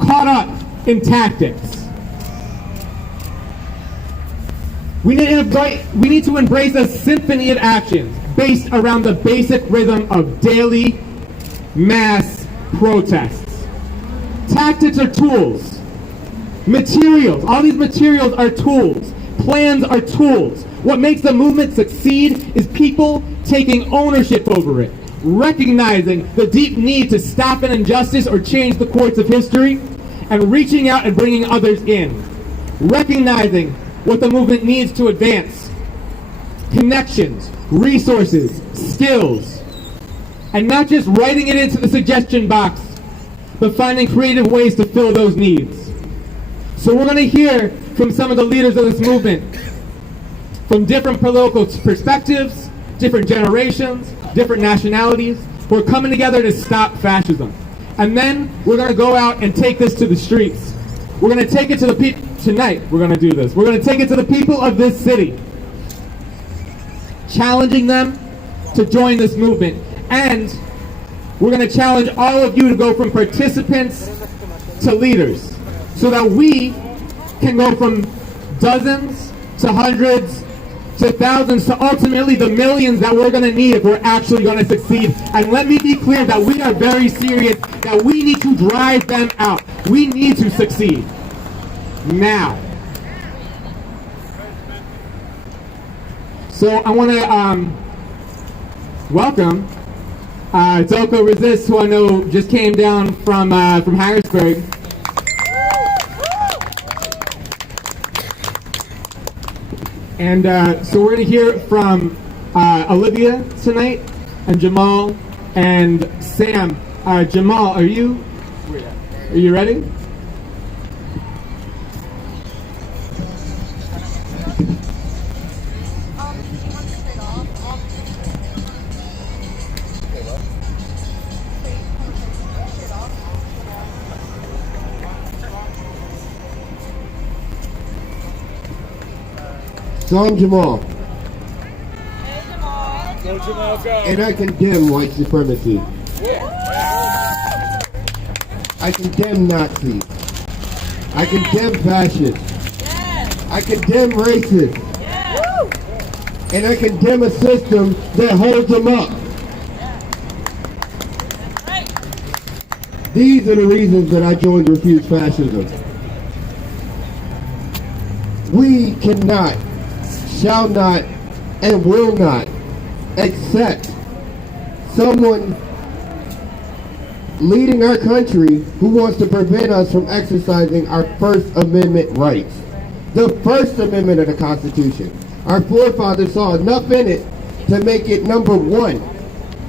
caught up in tactics. We need to embrace a symphony of actions based around the basic rhythm of daily mass protests. Tactics are tools. Materials, all these materials are tools. Plans are tools. What makes the movement succeed is people taking ownership over it, recognizing the deep need to stop an injustice or change the course of history, and reaching out and bringing others in, recognizing what the movement needs to advance, connections, resources, skills, and not just writing it into the suggestion box, but finding creative ways to fill those needs. So we're going to hear from some of the leaders of this movement, from different political perspectives, different generations, different nationalities, who are coming together to stop fascism. And then we're going to go out and take this to the streets. We're going to take it to the people. Tonight, we're going to do this. We're going to take it to the people of this city, challenging them to join this movement. And we're going to challenge all of you to go from participants to leaders, so that we can go from dozens to hundreds to thousands to ultimately the millions that we're going to need if we're actually going to succeed. And let me be clear that we are very serious, that we need to drive them out. We need to succeed now. So I want to welcome Delco Resist, who I know just came down from Harrisburg. And so we're going to hear from Olivia tonight, and Jamal and Sam. Jamal, are you ready? So I'm Jamal. Hey Jamal. Go Jamal, go. And I condemn white supremacy. I condemn Nazis. I condemn fascists. I condemn racists. And I condemn a system that holds them up. These are the reasons that I joined Refuse Fascism. We cannot, shall not, and will not accept someone leading our country who wants to prevent us from exercising our First Amendment rights. The First Amendment of the Constitution. Our forefathers saw enough in it to make it number one,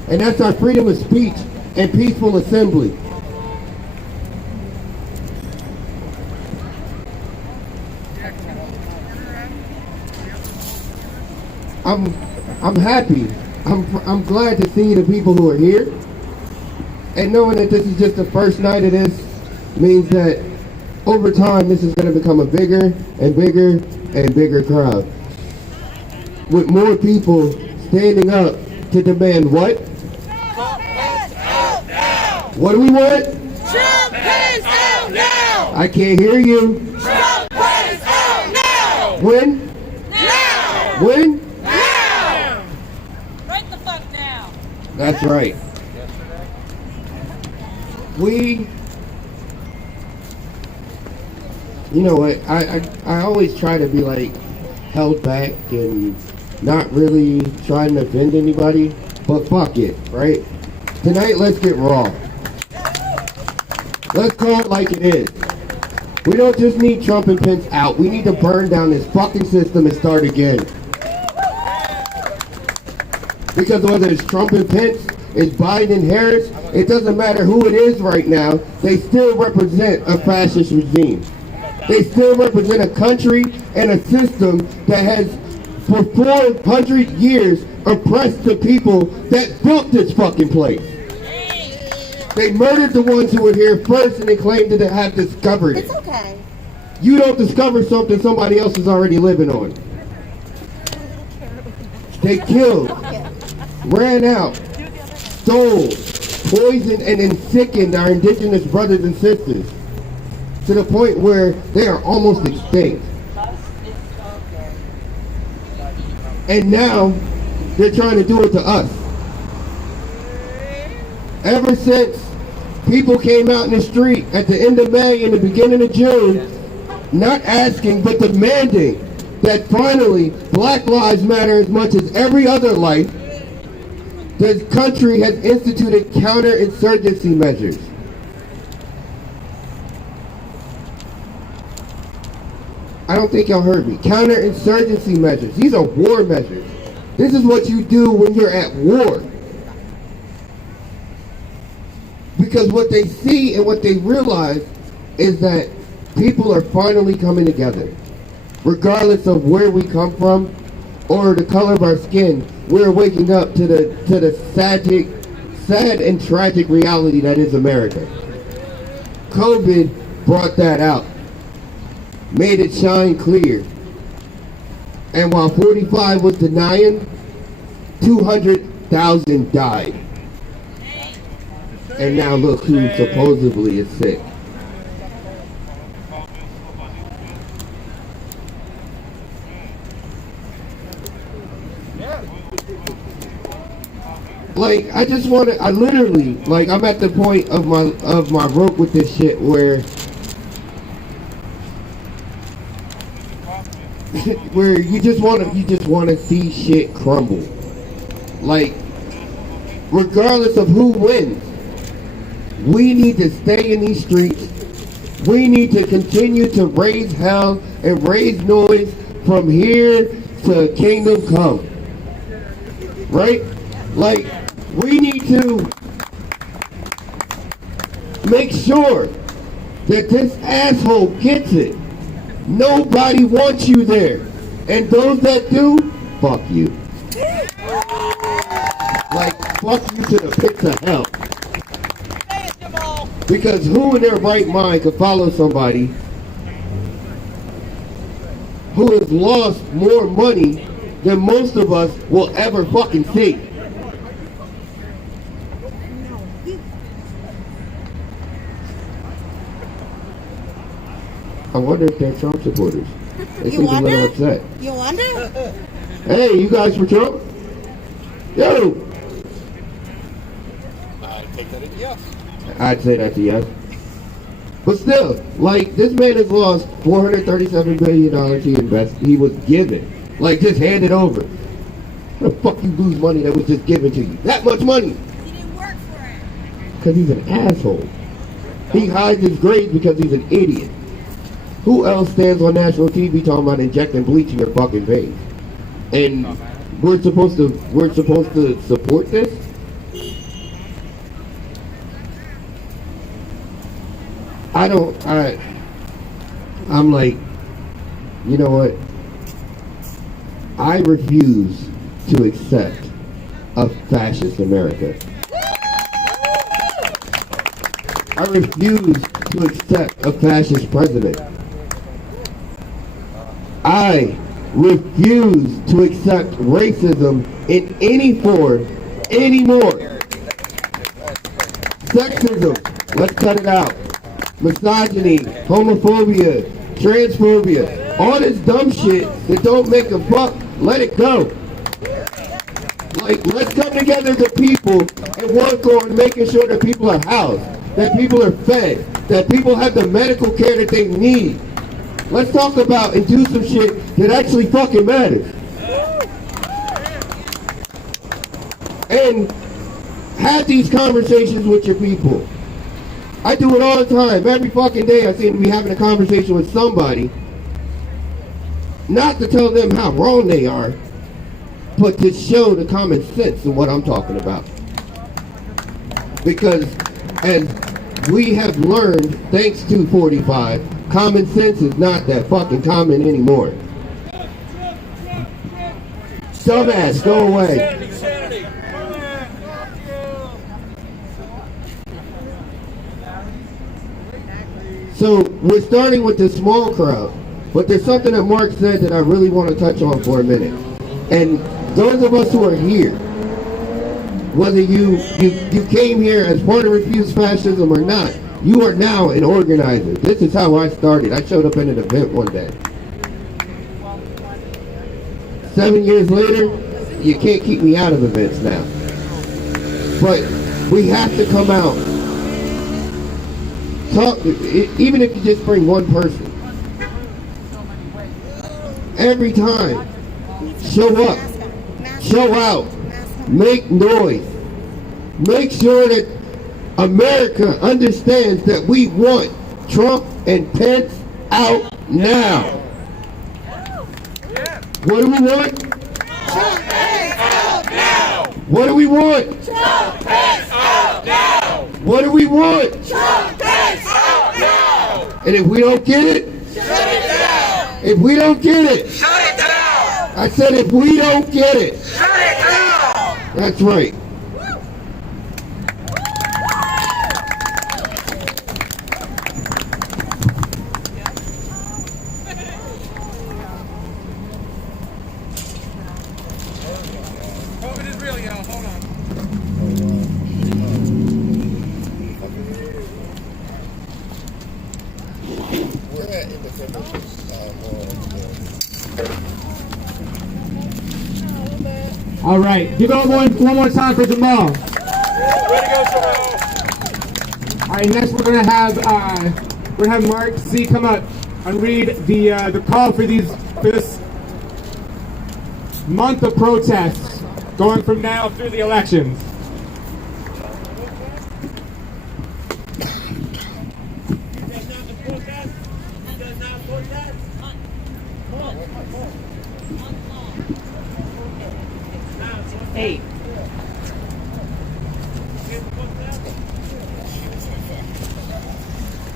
and that's our freedom of speech and peaceful assembly. I'm happy. I'm glad to see the people who are here. And knowing that this is just the first night of this means that over time this is going to become a bigger and bigger and bigger crowd. With more people standing up to demand what? Trump is out now! What do we want? Trump is out now! I can't hear you. Trump is out now! When? Now! When? Now! Right the fuck now! That's right. You know what, I always try to be like held back and not really trying to offend anybody, but fuck it, right? Tonight, let's get raw. Let's call it like it is. We don't just need Trump and Pence out. We need to burn down this fucking system and start again. Because whether it's Trump and Pence, it's Biden and Harris, it doesn't matter who it is right now, they still represent a fascist regime. They still represent a country and a system that has, for 400 years, oppressed the people that built this fucking place. They murdered the ones who were here first and they claimed to have discovered it. It's okay. You don't discover something somebody else is already living on. They killed, ran out, stole, poisoned, and then sickened our indigenous brothers and sisters. to the point where they are almost extinct. And now they're trying to do it to us. Ever since people came out in the street at the end of May and the beginning of June, not asking but demanding that finally Black Lives Matter as much as every other life, the country has instituted counterinsurgency measures. I don't think y'all heard me. Counterinsurgency measures. These are war measures. This is what you do when you're at war. Because what they see and what they realize is that people are finally coming together. Regardless of where we come from or the color of our skin, we're waking up to the sad and tragic reality that is America. COVID brought that out, made it shine clear. And while 45 was denying, 200,000 died. And now look who supposedly is sick. Like, I literally, like, I'm at the point of my rope with this shit where where you just want to see shit crumble. Like, regardless of who wins, we need to stay in these streets. We need to continue to raise hell and raise noise from here to kingdom come. Right? Like, we need to make sure that this asshole gets it. Nobody wants you there. And those that do, fuck you. Like, fuck you to the pits of hell. Because who in their right mind could follow somebody who has lost more money than most of us will ever fucking see? I wonder if they're Trump supporters. They seem a little upset. You wonder? Hey, you guys for Trump? Yo! I take that as yes. I'd say that's a yes. But still, like, this man has lost $437 billion he was given. Like, just handed over. How the fuck you lose money that was just given to you? That much money! He didn't work for it. Because he's an asshole. He hides his grades because he's an idiot. Who else stands on national TV talking about injecting bleach in their fucking veins? And we're supposed to support this? I'm like, you know what? I refuse to accept a fascist America. I refuse to accept a fascist president. I refuse to accept racism in any form anymore. Sexism, let's cut it out. Misogyny, homophobia, transphobia, all this dumb shit that don't make a fuck, let it go. Like, let's come together as a people and work on making sure that people are housed, that people are fed, that people have the medical care that they need. Let's talk about and do some shit that actually fucking matters. And have these conversations with your people. I do it all the time. Every fucking day I seem to be having a conversation with somebody. Not to tell them how wrong they are, but to show the common sense of what I'm talking about. Because as we have learned, thanks to 45, common sense is not that fucking common anymore. Dumbass, go away. So we're starting with this small crowd, but there's something that Mark said that I really want to touch on for a minute. And those of us who are here, whether you came here as part of Refuse Fascism or not, You are now an organizer. This is how I started. I showed up at an event one day. 7 years later, you can't keep me out of events now. But we have to come out. Talk, even if you just bring one person. Every time, show up, show out, make noise. Make sure that America understands that we want Trump and Pence out now. What do we want? Trump Pence out now! What do we want? Trump Pence out now! What do we want? Trump Pence out now! And if we don't get it, Shut it down! if we don't get it, Shut it down! I said if we don't get it, Shut it down! that's right. COVID is real, y'all. Hold on. All right, give it up one more time for Jamal. Way to go, Jamal. All right, next we're gonna have Mark C come up and read the call for this month of protests going from now through the elections. Hey.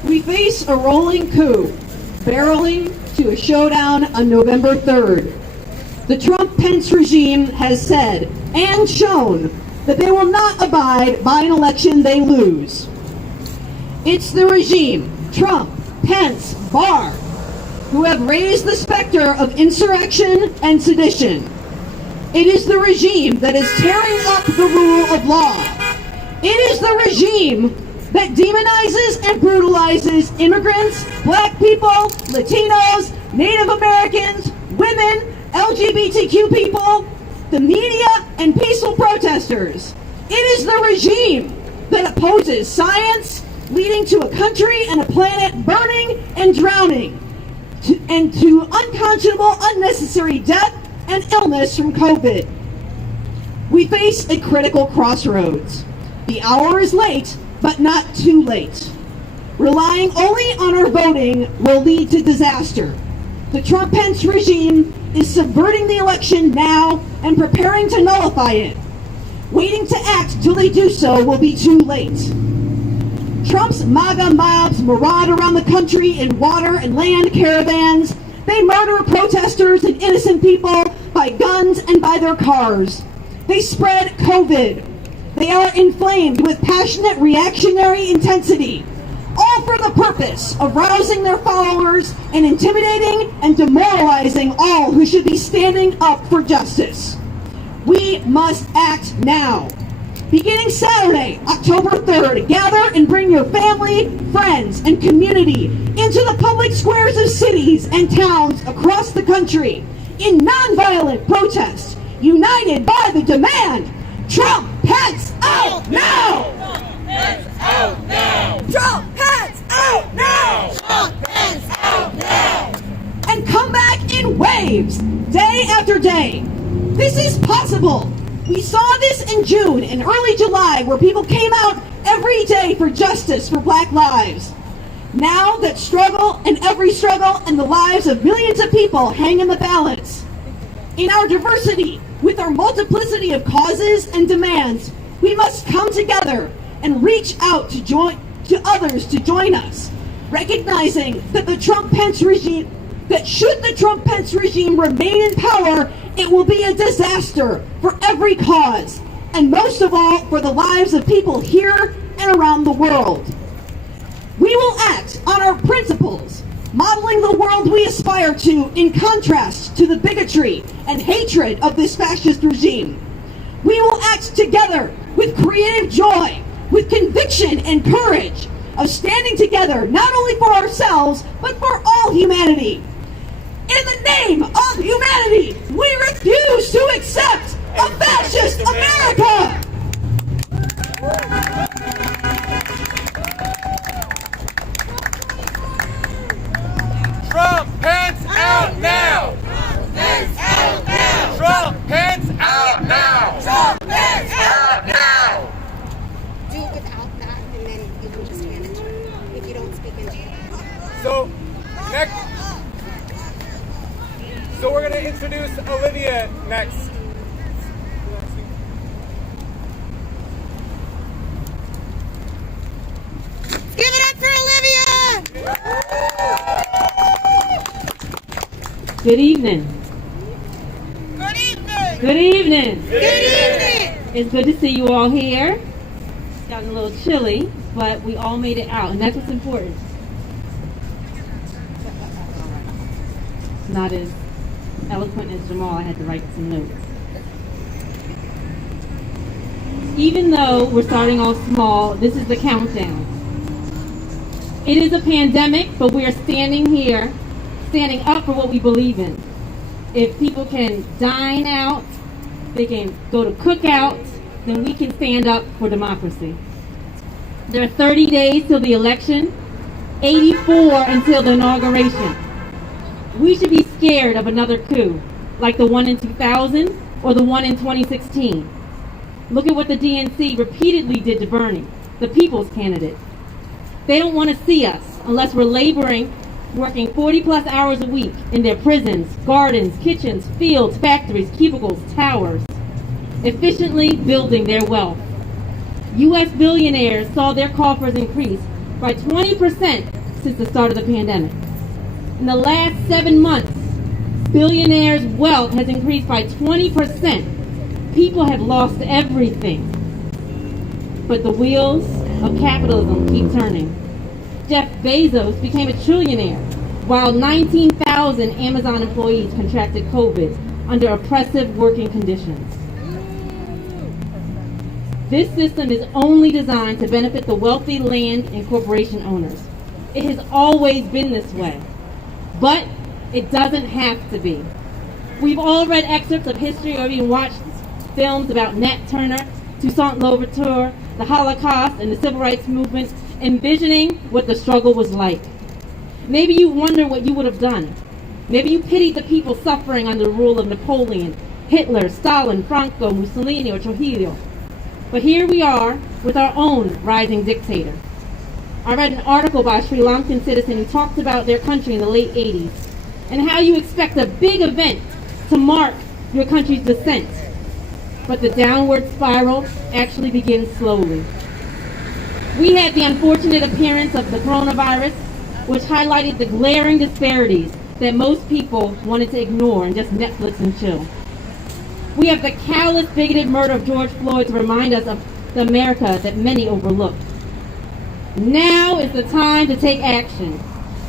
We face a rolling coup, barreling to a showdown on November 3rd. The Trump-Pence regime has said and shown that they will not abide by an election they lose. It's the regime, Trump, Pence, Barr, who have raised the specter of insurrection and sedition. It is the regime that is tearing up the rule of law. It is the regime that demonizes and brutalizes immigrants, black people, Latinos, Native Americans, women, LGBTQ people, the media, and peaceful protesters. It is the regime that opposes science, leading to a country and a planet burning and drowning, and to unconscionable, unnecessary death and illness from COVID. We face a critical crossroads. The hour is late, but not too late. Relying only on our voting will lead to disaster. The Trump-Pence regime is subverting the election now and preparing to nullify it. Waiting to act till they do so will be too late. Trump's MAGA mobs maraud around the country in water and land caravans. They murder protesters and innocent people by guns and by their cars. They spread COVID. They are inflamed with passionate reactionary intensity, all for the purpose of rousing their followers and intimidating and demoralizing all who should be standing up for justice. We must act now. Beginning Saturday, October 3rd, gather and bring your family, friends, and community into the public squares of cities and towns across the country in nonviolent protest, united by the demand, Trump Pence out now! Trump Pence out now! Trump Pence out now! Trump Pence out now! And come back in waves, day after day. This is possible. We saw this in June and early July, where people came out every day for justice for Black lives. Now that struggle and every struggle and the lives of millions of people hang in the balance. In our diversity, with our multiplicity of causes and demands, we must come together and reach out to others to join us, recognizing that should the Trump-Pence regime remain in power, it will be a disaster for every cause, and most of all for the lives of people here and around the world. We will act on our principles, modeling the world we aspire to in contrast to the bigotry and hatred of this fascist regime. We will act together with creative joy, with conviction and courage, of standing together, not only for ourselves, but for all humanity. In the name of humanity, we refuse to accept a fascist America! Trump, Pence out now! Pence out now! Trump, Pence out now! Trump, Pence out now! Do it without that, and then you can just manage it if you don't speak into it. So, next. So we're gonna introduce Olivia next. Give it up for Olivia! Good evening. Good evening! Good evening. Good evening! It's good to see you all here. It's gotten a little chilly, but we all made it out, and that's what's important. It's not as eloquent as Jamal. I had to write some notes. Even though we're starting off small, this is the countdown. It is a pandemic, but we are standing here, standing up for what we believe in. If people can dine out, they can go to cookouts, then we can stand up for democracy. There are 30 days till the election, 84 until the inauguration. We should be scared of another coup, like the one in 2000 or the one in 2016. Look at what the DNC repeatedly did to Bernie, the people's candidate. They don't want to see us unless we're laboring, working 40-plus hours a week in their prisons, gardens, kitchens, fields, factories, cubicles, towers, efficiently building their wealth. U.S. billionaires saw their coffers increase by 20% since the start of the pandemic. In the last 7 months, billionaires' wealth has increased by 20%. People have lost everything. But the wheels of capitalism keep turning. Jeff Bezos became a trillionaire, while 19,000 Amazon employees contracted COVID under oppressive working conditions. This system is only designed to benefit the wealthy land and corporation owners. It has always been this way, but it doesn't have to be. We've all read excerpts of history or even watched films about Nat Turner, Toussaint Louverture, the Holocaust, and the Civil Rights Movement, envisioning what the struggle was like. Maybe you wonder what you would have done. Maybe you pitied the people suffering under the rule of Napoleon, Hitler, Stalin, Franco, Mussolini, or Trujillo. But here we are with our own rising dictator. I read an article by a Sri Lankan citizen who talked about their country in the late 80s and how you expect a big event to mark your country's descent. But the downward spiral actually begins slowly. We had the unfortunate appearance of the coronavirus, which highlighted the glaring disparities that most people wanted to ignore and just Netflix and chill. We have the callous, bigoted murder of George Floyd to remind us of the America that many overlooked. Now is the time to take action,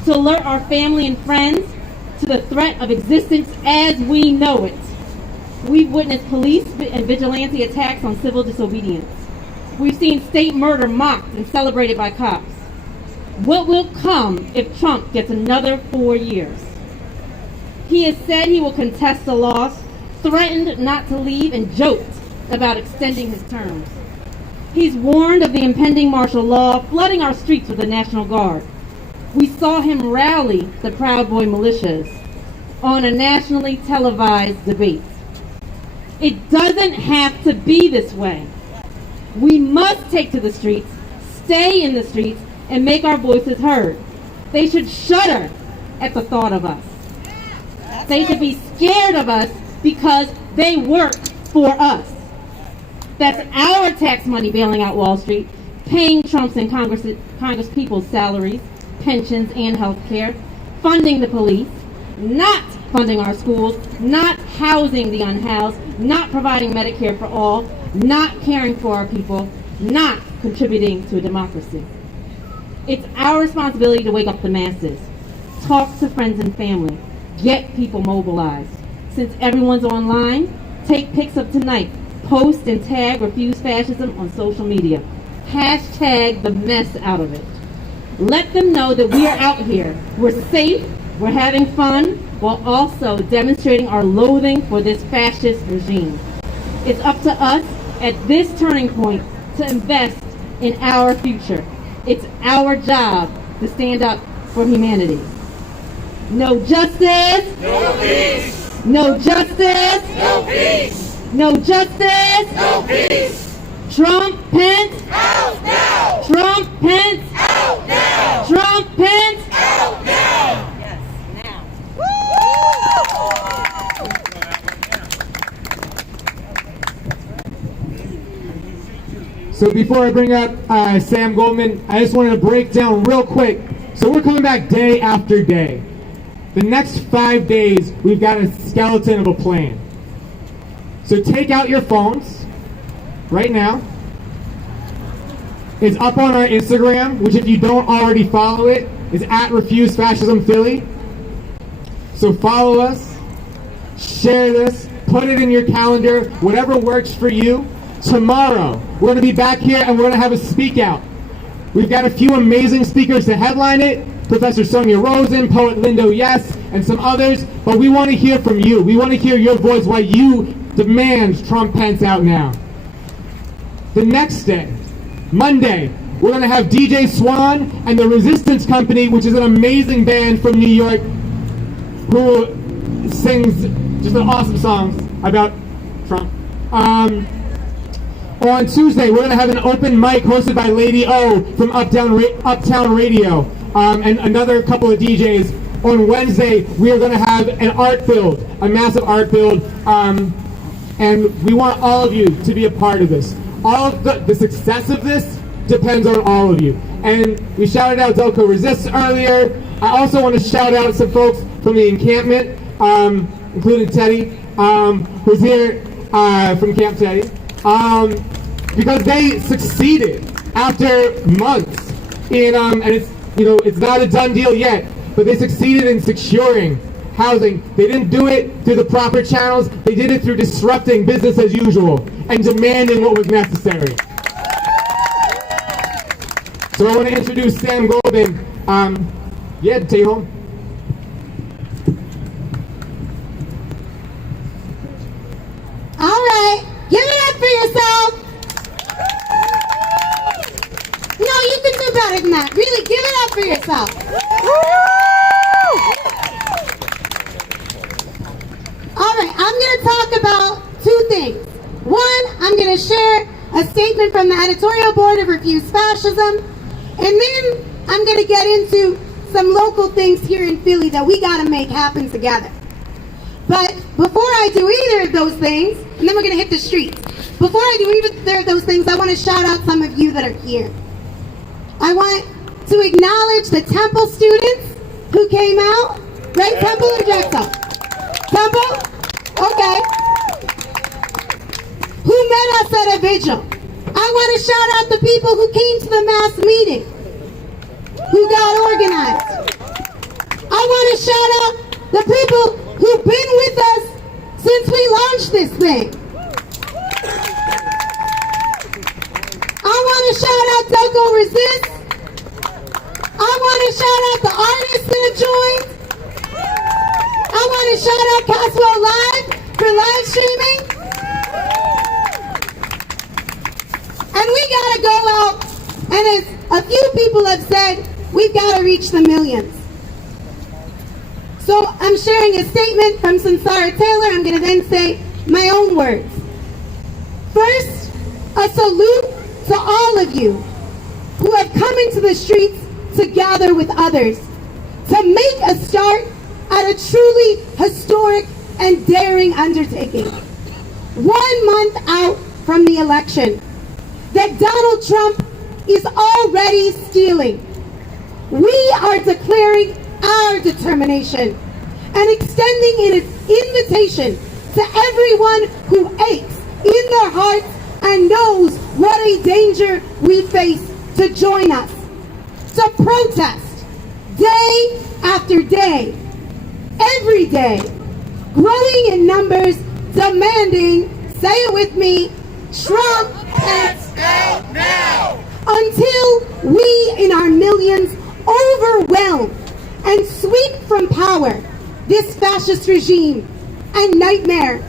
to alert our family and friends to the threat of existence as we know it. We've witnessed police and vigilante attacks on civil disobedience. We've seen state murder mocked and celebrated by cops. What will come if Trump gets another 4 years? He has said he will contest the loss, threatened not to leave, and joked about extending his terms. He's warned of the impending martial law, flooding our streets with the National Guard. We saw him rally the Proud Boy militias on a nationally televised debate. It doesn't have to be this way. We must take to the streets, stay in the streets, and make our voices heard. They should shudder at the thought of us. They should be scared of us because they work for us. That's our tax money bailing out Wall Street, paying Trump's and Congress people's salaries, pensions, and health care, funding the police, not funding our schools, not housing the unhoused, not providing Medicare for all, not caring for our people, not contributing to a democracy. It's our responsibility to wake up the masses, talk to friends and family, get people mobilized. Since everyone's online, take pics of tonight, post and tag Refuse Fascism on social media. Hashtag the mess out of it. Let them know that we are out here. We're safe, we're having fun, while also demonstrating our loathing for this fascist regime. It's up to us at this turning point to invest in our future. It's our job to stand up for humanity. No justice. No peace. No justice. No peace. No justice. No peace. Trump, Pence. Out now. Trump, Pence. Out now. Trump, Pence. Out now. Yes, now. So before I bring up Sam Goldman, I just wanted to break down real quick. So we're coming back day after day. The next 5 days, we've got a skeleton of a plan. So take out your phones right now. It's up on our Instagram, which if you don't already follow it, is at Refuse Fascism Philly. So follow us, share this, put it in your calendar, whatever works for you. Tomorrow, we're going to be back here and we're going to have a speak out. We've got a few amazing speakers to headline it. Professor Sonia Rosen, poet Lindo Yes, and some others. But we want to hear from you. We want to hear your voice why you demand Trump Pence out now. The next day, Monday, we're going to have DJ Swan and the Resistance Company, which is an amazing band from New York who sings just an awesome songs about Trump. On Tuesday, we're going to have an open mic hosted by Lady O from Uptown Radio and another couple of DJs. On Wednesday, we are going to have an art build, a massive art build, and we want all of you to be a part of this. All of the success of this depends on all of you. And we shouted out Delco Resists earlier. I also want to shout out some folks from the encampment, including Teddy, who's here from Camp Teddy. Because they succeeded after months in, and it's not a done deal yet, but they succeeded in securing housing. They didn't do it through the proper channels. They did it through disrupting business as usual and demanding what was necessary. So I want to introduce Sam Goldman. Yeah, take you home. All right, give it up for yourself. No, you can do better than that. Really, give it up for yourself. All right, I'm going to talk about two things. One, I'm going to share a statement from the editorial board of Refuse Fascism, and then I'm going to get into some local things here in Philly that we got to make happen together. But before I do either of those things, and then we're going to hit the streets. Before I do either of those things, I want to shout out some of you that are here. I want to acknowledge the Temple students who came out. Right, Temple or Drexel? Temple? Okay. Who met us at a vigil. I want to shout out the people who came to the mass meeting, who got organized. I want to shout out the people who've been with us since we launched this thing. I want to shout out Delco Resist. I want to shout out the artists that have joined. I want to shout out Caswell Live for live streaming. And we got to go out, and as a few people have said, we've got to reach the millions. So I'm sharing a statement from Sansara Taylor. I'm going to then say my own words. First, a salute to all of you who have come into the streets to gather with others, to make a start at a truly historic and daring undertaking. 1 month out from the election that Donald Trump is already stealing, we are declaring our determination and extending an invitation to everyone who aches in their hearts and knows what a danger we face to join us, to protest day after day, every day, growing in numbers, demanding, say it with me, Trump Pence out now. until we in our millions overwhelm and sweep from power this fascist regime and nightmare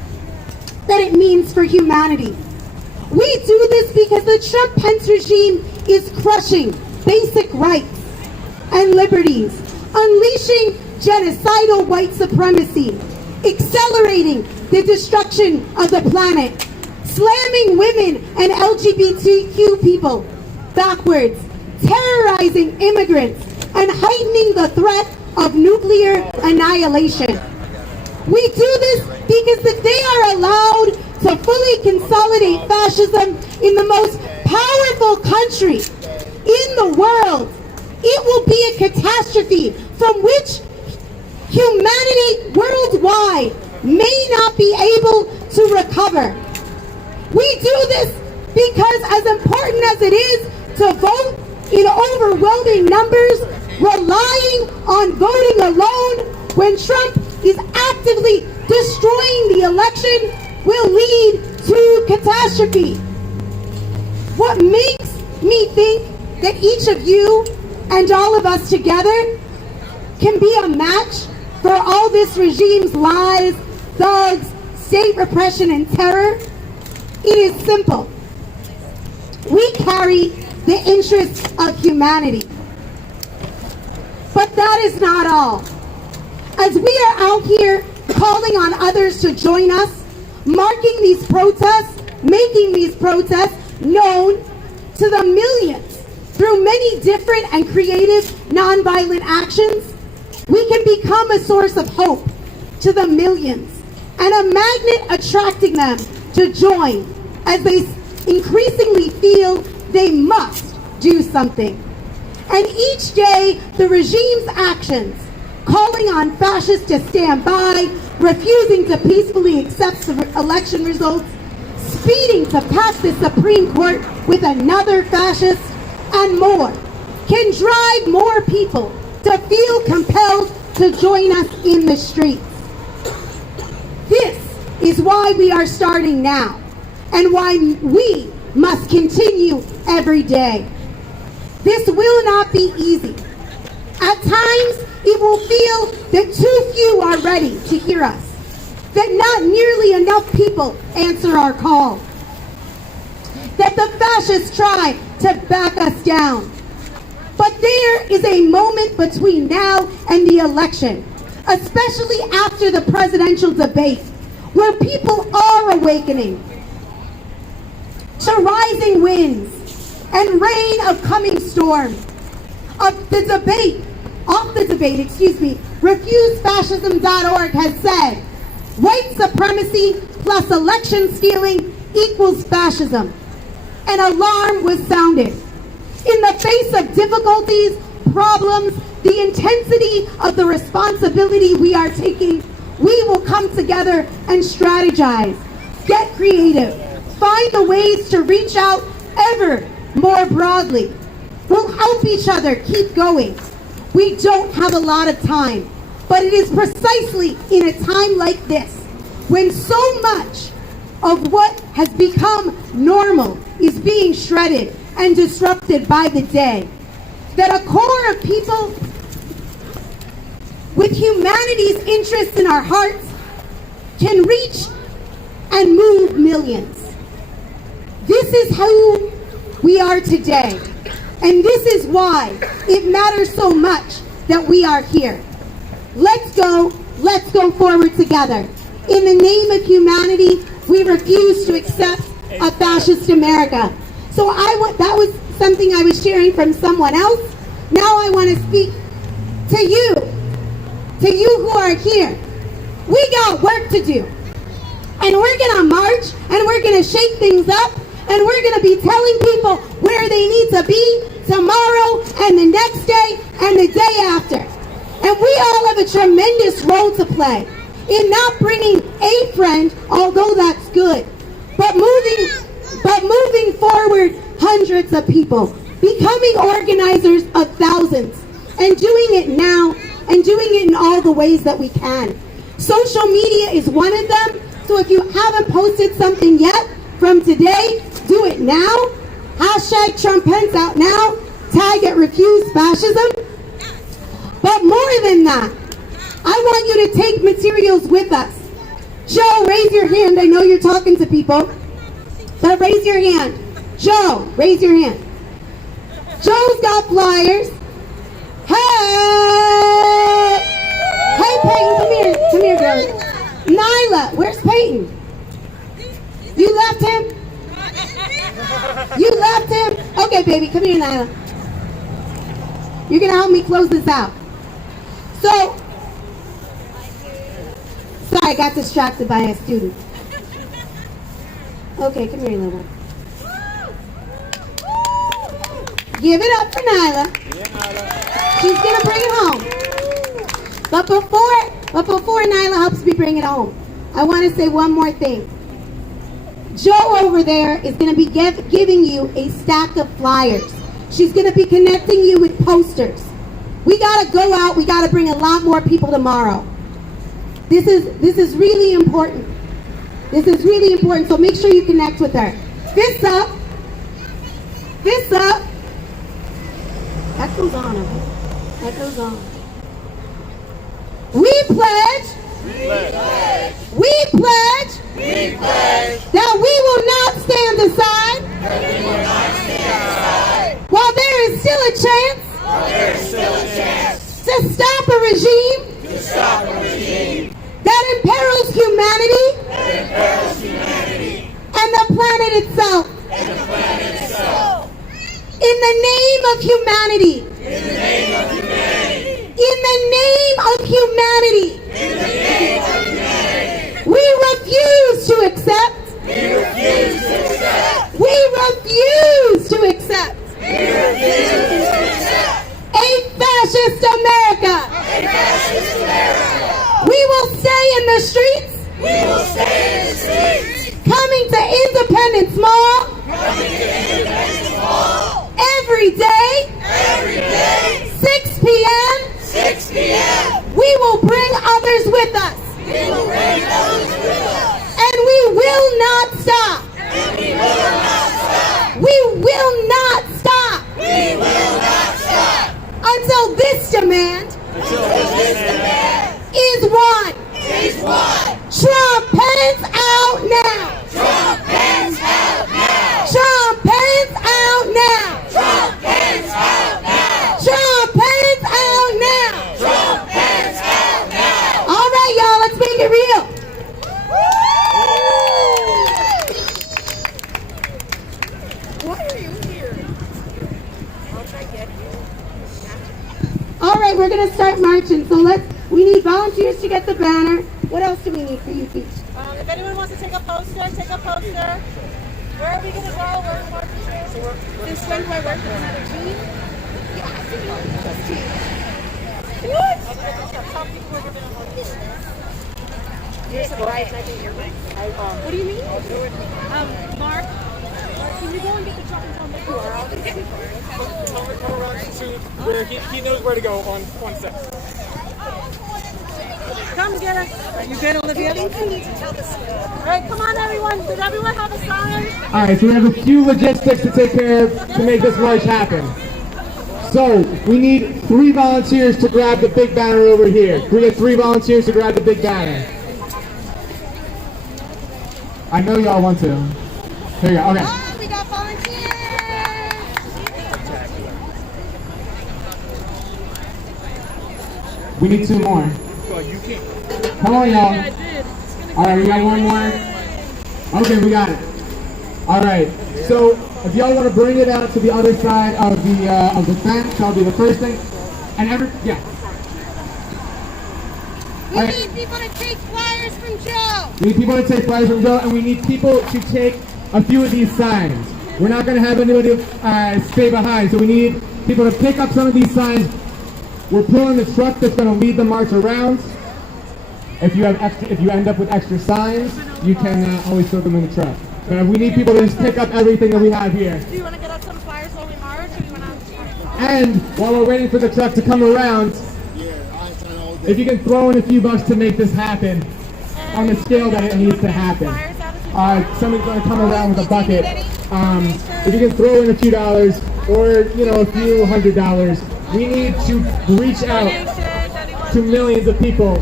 that it means for humanity. We do this because the Trump-Pence regime is crushing basic rights and liberties, unleashing genocidal white supremacy, accelerating the destruction of the planet, slamming women and LGBTQ people backwards, terrorizing immigrants, and heightening the threat of nuclear annihilation. We do this because if they are allowed to fully consolidate fascism in the most powerful country in the world, it will be a catastrophe from which humanity worldwide may not be able to recover. We do this because as important as it is to vote in overwhelming numbers, relying on voting alone when Trump is actively destroying the election will lead to catastrophe. What makes me think that each of you and all of us together can be a match for all this regime's lies, thugs, state repression, and terror? It is simple. We carry the interests of humanity. But that is not all. As we are out here calling on others to join us, marking these protests, making these protests known to the millions through many different and creative nonviolent actions, we can become a source of hope to the millions and a magnet attracting them to join as they increasingly feel they must do something. And each day, the regime's actions, calling on fascists to stand by, refusing to peacefully accept the election results, speeding to pass the Supreme Court with another fascist, and more, can drive more people to feel compelled to join us in the streets. This is why we are starting now, and why we must continue every day. This will not be easy. At times, it will feel that too few are ready to hear us, that not nearly enough people answer our call, that the fascists try to back us down. But there is a moment between now and the election, especially after the presidential debate, where people are awakening to rising winds and rain of coming storms. RefuseFascism.org has said, white supremacy plus election stealing equals fascism. An alarm was sounded. In the face of difficulties, problems, the intensity of the responsibility we are taking, we will come together and strategize, get creative, find the ways to reach out ever more broadly. We'll help each other keep going. We don't have a lot of time, but it is precisely in a time like this, when so much of what has become normal is being shredded and disrupted by the day, that a core of people with humanity's interests in our hearts can reach and move millions. This is who we are today, and this is why it matters so much that we are here. Let's go forward together. In the name of humanity, we refuse to accept a fascist America. So that was something I was sharing from someone else. Now I want to speak to you who are here. We got work to do. And we're going to march, and we're going to shake things up, and we're going to be telling people where they need to be tomorrow and the next day and the day after. And we all have a tremendous role to play in not bringing a friend, although that's good, but moving forward hundreds of people, becoming organizers of thousands, and doing it now, and doing it in all the ways that we can. Social media is one of them, so if you haven't posted something yet from today, do it now. Hashtag Trump Pence Out Now, tag at Refuse Fascism. But more than that, I want you to take materials with us. Joe, raise your hand. I know you're talking to people, but raise your hand. Joe, raise your hand. Joe's got flyers. Hey! Hey, Peyton, come here. Come here, girl. Nyla, where's Peyton? You left him? You left him? Okay, baby, come here, Nyla. You're going to help me close this out. So, sorry, I got distracted by a student. Okay, come here, little one. Give it up for Nyla. She's going to bring it home. But before Nyla helps me bring it home, I want to say one more thing. Joe over there is going to be giving you a stack of flyers. She's going to be connecting you with posters. We got to go out. We got to bring a lot more people tomorrow. This is really important. This is really important. So make sure you connect with her. Fists up. Fists up. That goes on. Okay? That goes on. We pledge. We pledge that we will not stand aside while there is still a chance to stop a regime that imperils humanity and the planet itself. In the name of humanity. In the name of humanity. We refuse to accept. We refuse to accept. A fascist America. We will stay in the streets. Coming to Independence Mall. Every day. 6 p.m. We will bring others with us. And we will not stop. We will not stop. Until this demand is won. Trump Pence out now. Trump Pence out now. Trump Pence out now. Trump Pence out now. Trump Pence out now. Trump Pence out now. All right, y'all, let's make it real. Why are you here? All right, we're gonna start marching. So we need volunteers to get the banner. What else do we need for you, Peach? If anyone wants to take a poster, take a poster. Where are we going to go? Where are we marching to? This one, do I work with another team? Yeah, I think you'll work with this team. What? Some people are giving them more business. Here's the rights, I think you're right. What do you mean? Mark, can you go and get the truck and tell them who are all these people? Come around to where he knows where to go on 1 second. Come get us. Are you good, Olivia? I think you need to tell the story. All right, come on, everyone. Did everyone have a sign? All right, so we have a few logistics to take care of to make this march happen. So we need 3 volunteers to grab the big banner over here. Can we get 3 volunteers to grab the big banner? I know y'all want to. Here you go. Okay. Oh, we got volunteers. We need 2 more. Come on, y'all. All right, we got 1 more. Okay, we got it. All right. So if y'all want to bring it out to the other side of the fence, that'll be the first thing. And We need people to take flyers from Joe. We need people to take flyers from Joe, and we need people to take a few of these signs. We're not going to have anybody stay behind, so we need people to pick up some of these signs. We're pulling the truck that's going to lead the march around. If you end up with extra signs, you can always throw them in the truck. But we need people to just pick up everything that we have here. Do you want to get up some flyers while we march, or do you want to? And while we're waiting for the truck to come around, if you can throw in a few bucks to make this happen on the scale that it needs to happen. Somebody's going to come around with a bucket. If you can throw in a few dollars or a few $100, We need to reach out to millions of people,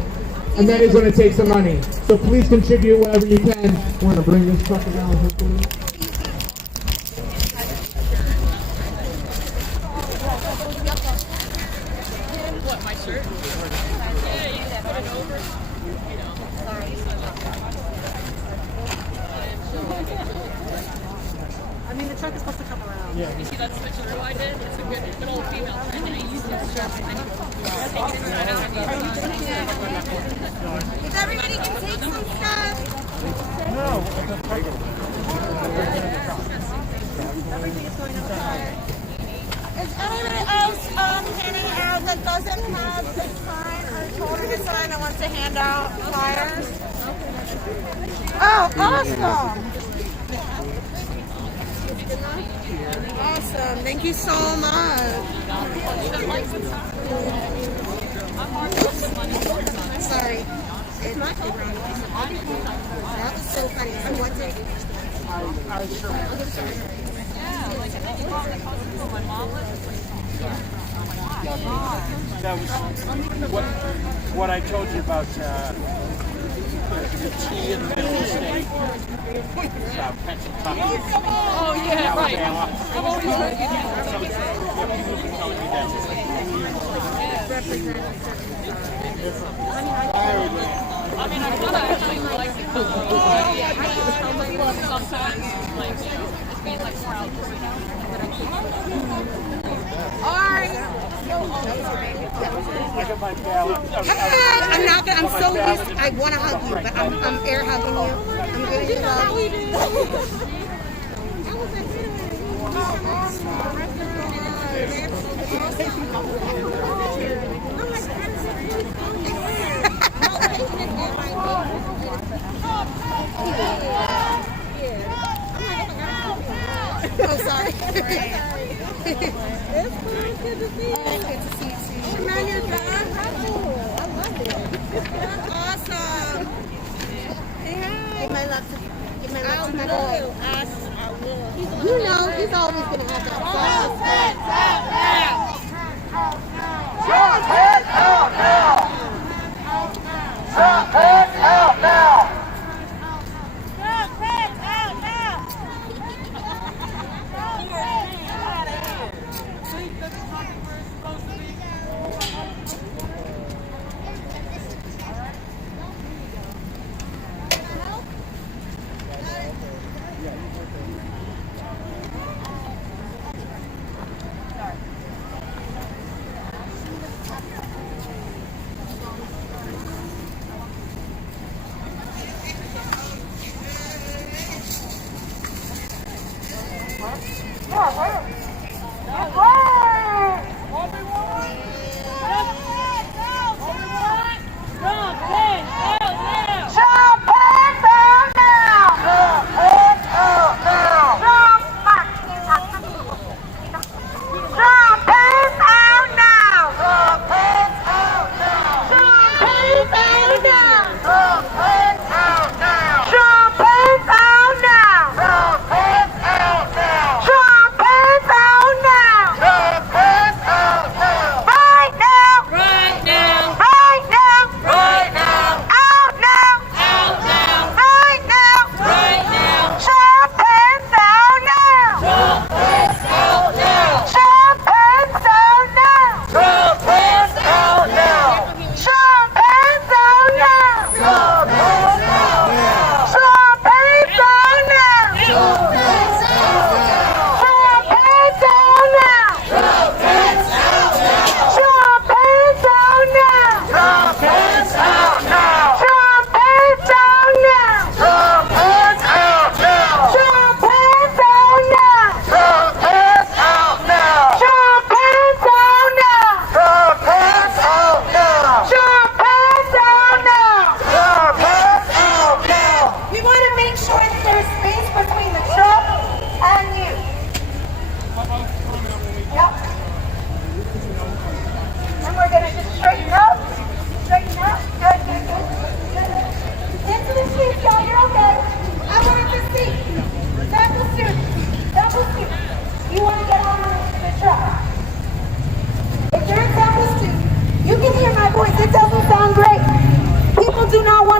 and that is going to take some money. So please contribute whatever you can. We're going to bring this truck around hopefully. I mean, the truck is supposed to come around. Yeah. You see that switcheroo I did? It's a good old female trend. I used it to strap my take it inside out. If everybody can take some stuff. Everything is going outside. Is anybody else handing out that doesn't have a sign or holding a sign that wants to hand out flyers? Oh, awesome! Awesome. Thank you so much. Sorry. It's my favorite. That was so funny. So what's it? That was what I told you about the tea in the middle of the state. Pence OUTNOW. Oh, yeah, right. Alabama. I've always heard you do People been telling me that. I mean, I kind of actually like it. Sometimes, like, it's being like proud. I'm not gonna, I'm so used, I want to hug you, but I'm air hugging you. I'm gonna do that. Oh, sorry. It's good to see you. Good to see you too. Man, you're done. I love it. That's awesome. Say hi. Give my love to my boy. I will. You know, he's always gonna have that.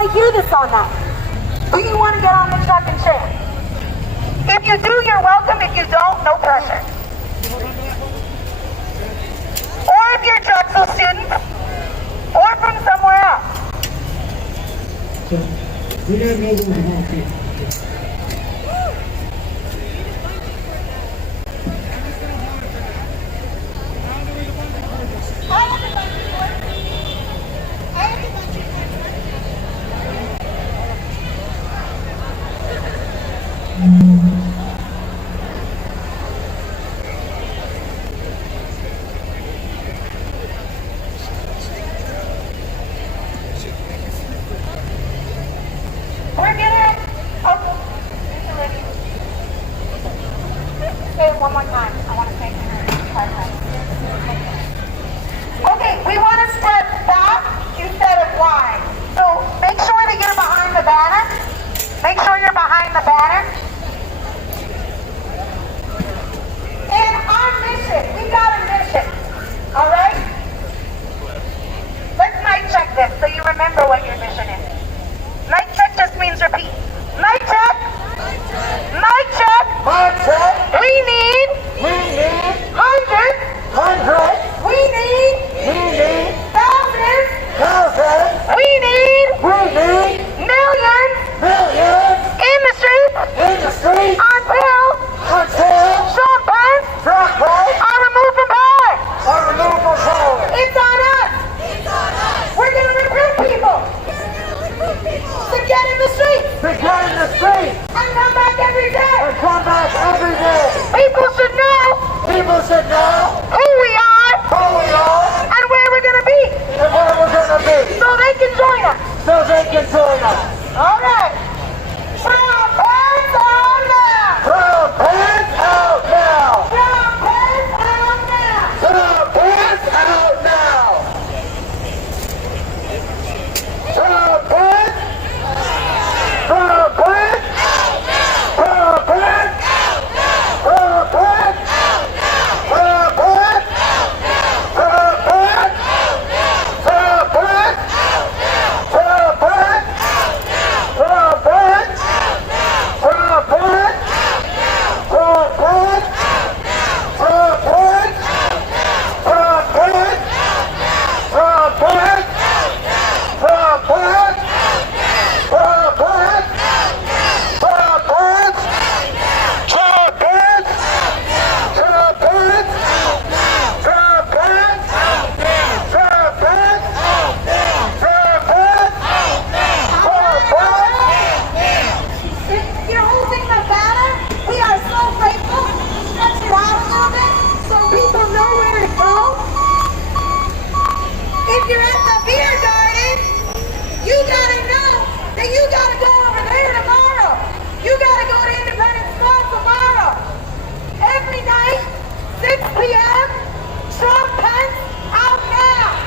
to hear this on that? Do you want to get on the truck and share? If you do, you're welcome. If you don't, no pressure. Or if you're a Drexel student, or from somewhere else. We gotta know who's home too. We're gonna, say it one more time. I want to thank her. Okay, we want to spread back instead of wide. So make sure that you're behind the banner. Make sure you're behind the banner. And our mission, we got a mission. All right? Let's mic check this so you remember what your mission is. Mic check just means repeat. Mic check. Mic check. Mic check. We need hundreds. We need thousands. We need millions. In the streets. Until Sean Pence are removed from power. It's on us. We're going to recruit people to get in the streets. And come back every day. People should know who we are and where we're going to be. So they can join us. All right. Trump Pence out now. Trump Pence out now. If you're holding the banner, we are so grateful. Stretch it out a little bit so people know where to go. If you're at the beer garden, you gotta know that you gotta go over there tomorrow. You gotta go to Independence Squad tomorrow. Every night, 6 p.m., Trump Pence out now.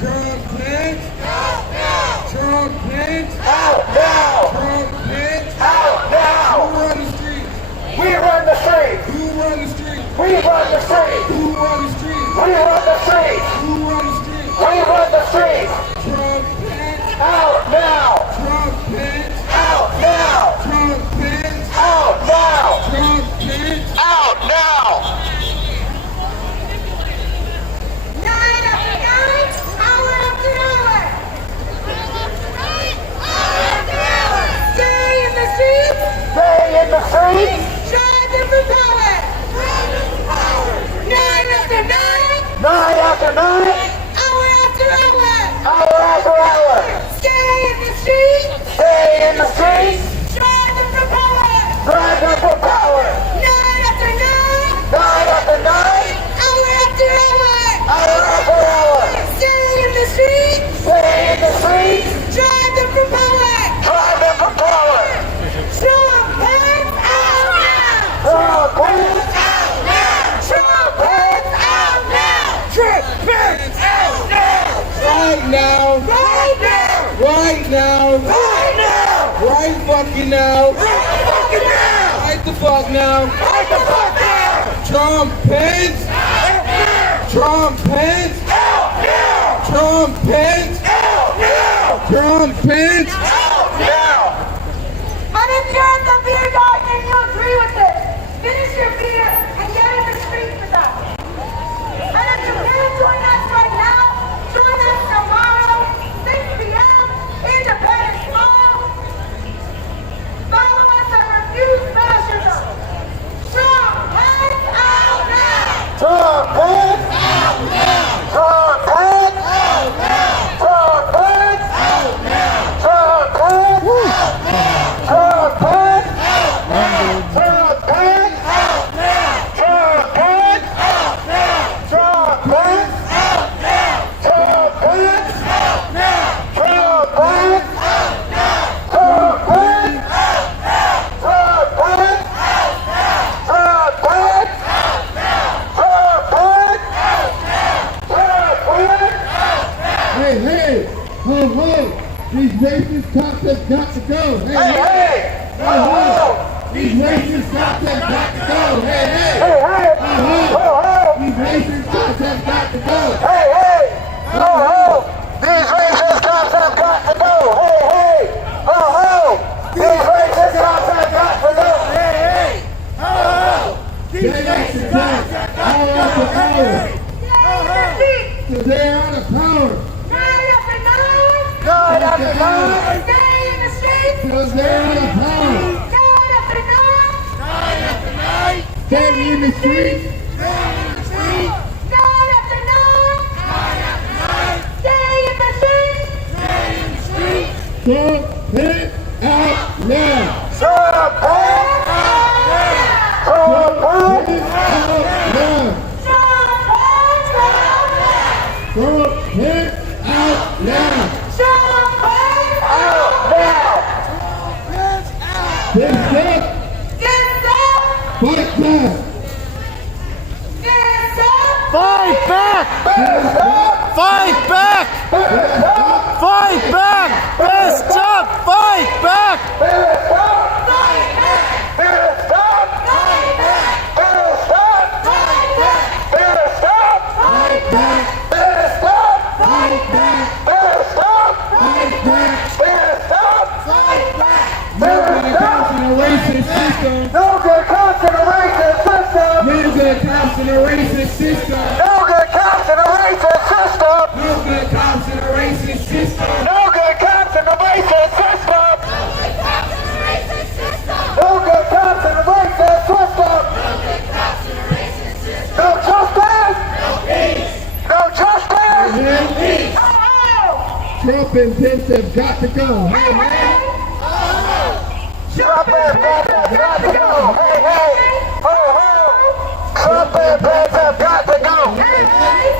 Trump Pence Out now! Trump Pence Out now! Trump Pence Out now! Who run the streets? We run the streets! Who run the streets? We run the streets! Who run the streets? We run the streets! Who run the streets? We run the streets! Trump Pence Out now! Trump Pence Out now! Trump Pence Out now! Trump Pence Out now! 9 after 9, hour after hour. Stay in the streets. Stay in the streets! Drive them for power. 9 after 9, 9 after 9, hour after hour. hour after hour! Stay in the streets. Stay in the streets! Drive them for power. Drive them for power! 9 after 9, 9 after 9, hour after hour. hour after hour! Stay in the streets. Stay in the streets! Drive them for power. Drive them for power! Trump Pence out now. Trump Pence out now! Trump Pence out now. Trump Pence out now! right now Right now. right now Right now! right fucking now Right fucking now! right the fuck now Right the fuck now! Trump Pence Out now! Trump Pence Trump, Pence! Out now! Trump, Pence! Out now! And if you're at the beer garden and you agree with it, finish your beer and get in the street with us. And if you can't join us right now, join us tomorrow, 6 p.m., Independence Mall. Follow us and refuse fascism. Trump, Pence, out now! Trump, Pence! Out now! Trump, Pence! Out now! Trump, Pence! Out now! Trump, Pence! Out now! Trump, Pence! Out now! Trump, Pence! Out now! Trump, Pence! Out now! Trump, Pence! Out now! Trump, Pence! Out now! Trump, Pence! Out now! Trump, Pence! Out now! Trump, Pence! Out now! Trump, Pence! Out now! Trump, Pence! Out now! Trump, Pence! Out now! Hey, hey! Ho, ho! These racist cops have got to go! Hey, Hey, hey! hey! Ho, ho! These racist cops have got to go! Hey, hey! Hey, hey! Ho, Ho, ho! ho! These racist cops have got to go! Hey, hey! Ho, ho! These racist cops have got to go! Hey, hey! Ho, ho! These racist cops have got to go! Hey, hey! Ho, ho! These racist cops have got to go! Hey, hey! So they're out of power! God after God! Stay in the streets! So they're out of power! God after God! Night after night! Stay in the streets! Stay in the street! God after night! Night after night! Stay in the streets! Stay in the street! Trump, Pence, out now! Trump, Pence! Out now! Trump, Pence! Out now! Trump, Pence, out now! Out now! Get up! Fight back! Fight back! Fight back! Fight back! Best up! Fight back! Nobody comes in a racist system! No good cops in a racist system! No good cops in a racist system! No good cops in a racist system! No good cops in a racist system! No good cops in a racist system! No good cops in a racist system! No justice! No justice! Hey, Trump and Pence have got to go! Hey, hey! Trump and Pence have got to go! Hey, hey! Ho, ho! Trump and Pence have got to go! Hey, hey!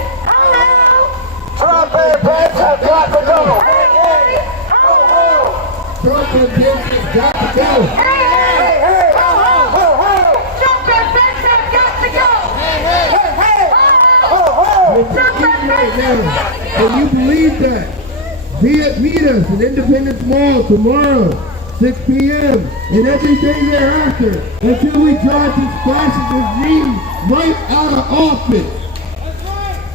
Trump and Pence have got to go! Hey, hey! Ho, ho! Trump and Pence have got to go! Hey, hey! Ho, ho! Ho, ho! Trump and Pence have got to go! Hey, hey! Ho, ho! If you're eating right now, and you believe that, meet us at Independence Mall tomorrow, 6 p.m. and every day thereafter until we drive this fascist regime right out of office.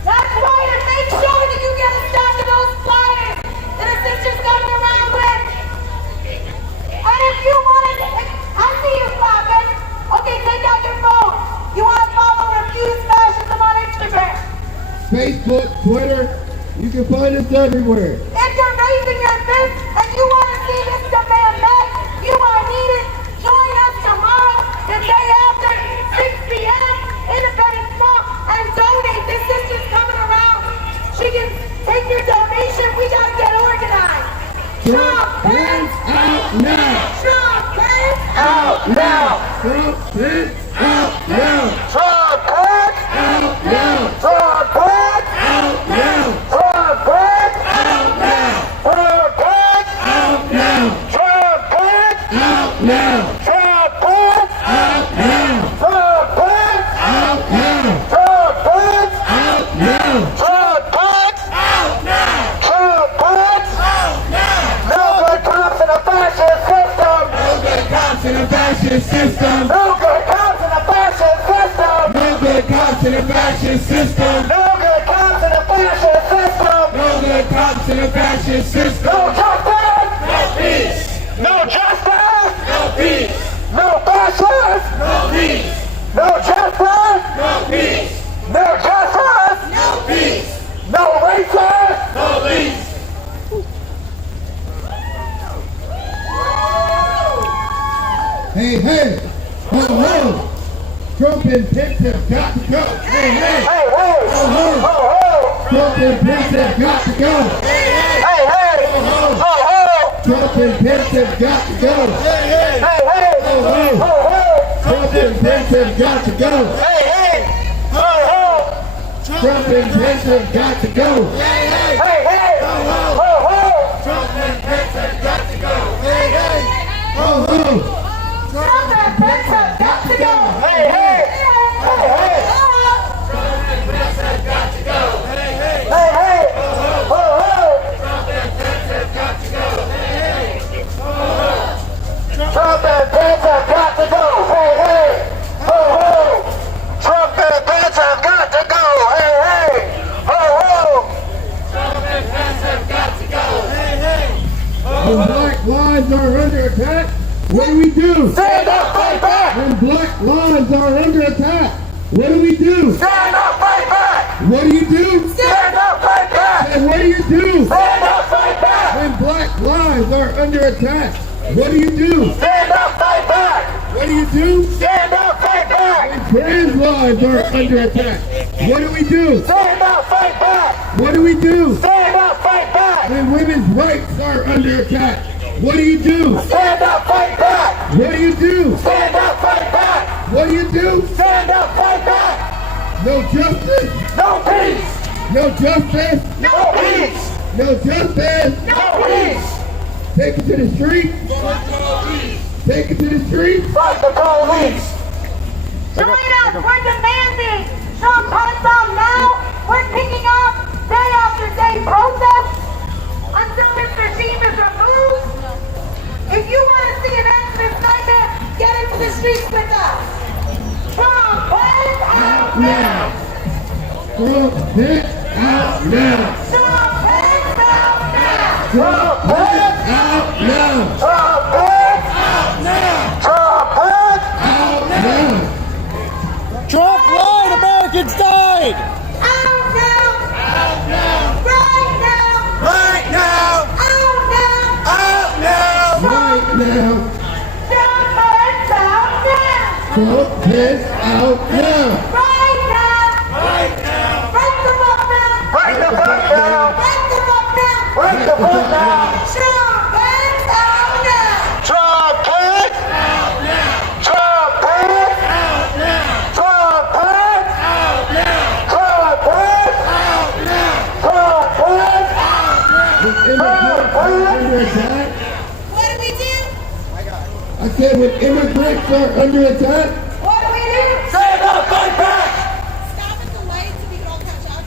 That's right, and make sure that you get a stack of those flyers that our sister's coming around with. And if you want to, I see you clapping. Okay, take out your phone. You want to follow Refuse Fascism on Instagram. Facebook, Twitter, you can find us everywhere. If you're raising your fist and you want to see this demand met, you are needed. Join us tomorrow, the day after, 6 p.m. Independence Mall, and donate. This sister's coming around. She can take your donation. We gotta get organized. Trump Pence out now! Trump Pence Out now! Trump Pence out now! Trump Pence! Out now! Trump Pence! Out now! Trump Pence! Out now! Trump Pence! Out now! Trump Pence! Out now! Trump Pence! Out now! Trump Pence! Out now! Trump Pence! Out now! Trump Pence! Out now! Trump Pence! Out now! No good cops in a fascist system! No good cops in a fascist system! No good cops in a fascist system! No good cops in a fascist system! No good cops in a fascist system! No good cops in a fascist system. No justice! No peace! No justice! No peace! No fascist! No peace! No justice! No peace! No justice! No peace! No racist! No peace! Hey, hey, ho, ho. Trump and Pence have got to go. Hey, hey, Hey, hey! ho, ho. Ho, ho! Trump and Pence have got to go. Hey, hey! Ho, ho! Trump and Pence have got to go. Hey, hey! Ho, ho. Ho, ho! Trump and Pence have got to go. Hey, hey! Ho, ho! Trump and Pence have got to go. Hey, hey! Ho, ho! Trump and Pence have got to go. Hey, hey, ho, ho. Trump and Pence have got to go! Hey, hey! Hey, hey! Trump and Pence have got to go. Hey, hey, Hey, hey! Ho, ho! Trump and Pence have got to go. Hey, hey, ho, ho. Trump and Pence have got to go! Hey, hey! Ho, ho! Trump and Pence have got to go! Hey, hey! Ho, ho! Trump and Pence have got to go. Hey, hey, when black lives are under attack, what do we do? Stand up, fight back! When black lives are under attack, what do we do? Stand up, fight back! What do you do? Stand up, fight back! And what do you do? Stand up, fight back! When black lives are under attack, what do you do? Stand up, fight back! What do you do? Stand up, fight back! When trans lives are under attack, what do we do? Stand up, fight back! What do we do? Stand up, fight back! When women's rights are under attack, what do you do? Stand up, fight back! What do you do? Stand up, fight back! What do you do? Stand up, fight back! No justice, No peace! no justice, No peace! no justice. No peace! Take it to the street. Take it to the street. Fight the police! Join us. We're demanding Trump Pence Out Now. We're picking up day after day protests until this regime is removed. If you want to see an end to this nightmare, get into the streets with us. Trump Pence Out Now. Trump Pence out now. Trump Pence Out Now. Trump Pence out now. Trump Pence! Trump Pence! Out now. Trump lied, Americans died! Out now. Right now. Right now! Out now. Out now! Right now. Trump Pence Out Now. Trump Pence out now. Right now. Right now! Break them up now. Break the fuck down! Break them up now. Break the fuck down! Trump Pence Out Now. Trump Pence! Trump Pence! Trump Pence! Trump Pence! Trump Pence! When immigrants are under attack, What do we do? I said when immigrants are under attack, What do we do? Stand up, fight back! Stop at the light so we can all catch up.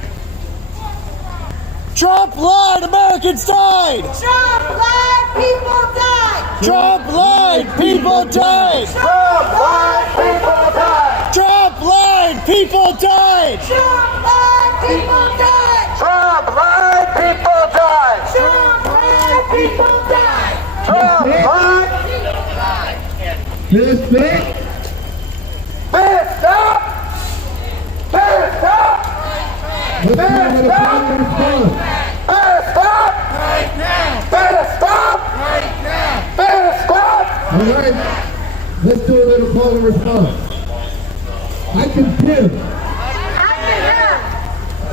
Trump lied, Americans died! Trump lied, people died. Trump lied, people died! Trump lied, people died! Trump lied, people died! Trump lied, people died. Trump lied, people died! Trump lied, people died. Trump lied! this thing, Pissed up! Pissed up! let's do a little common response. Pissed up! Better stop! Better stop! All right, let's do a little call and response. I condemn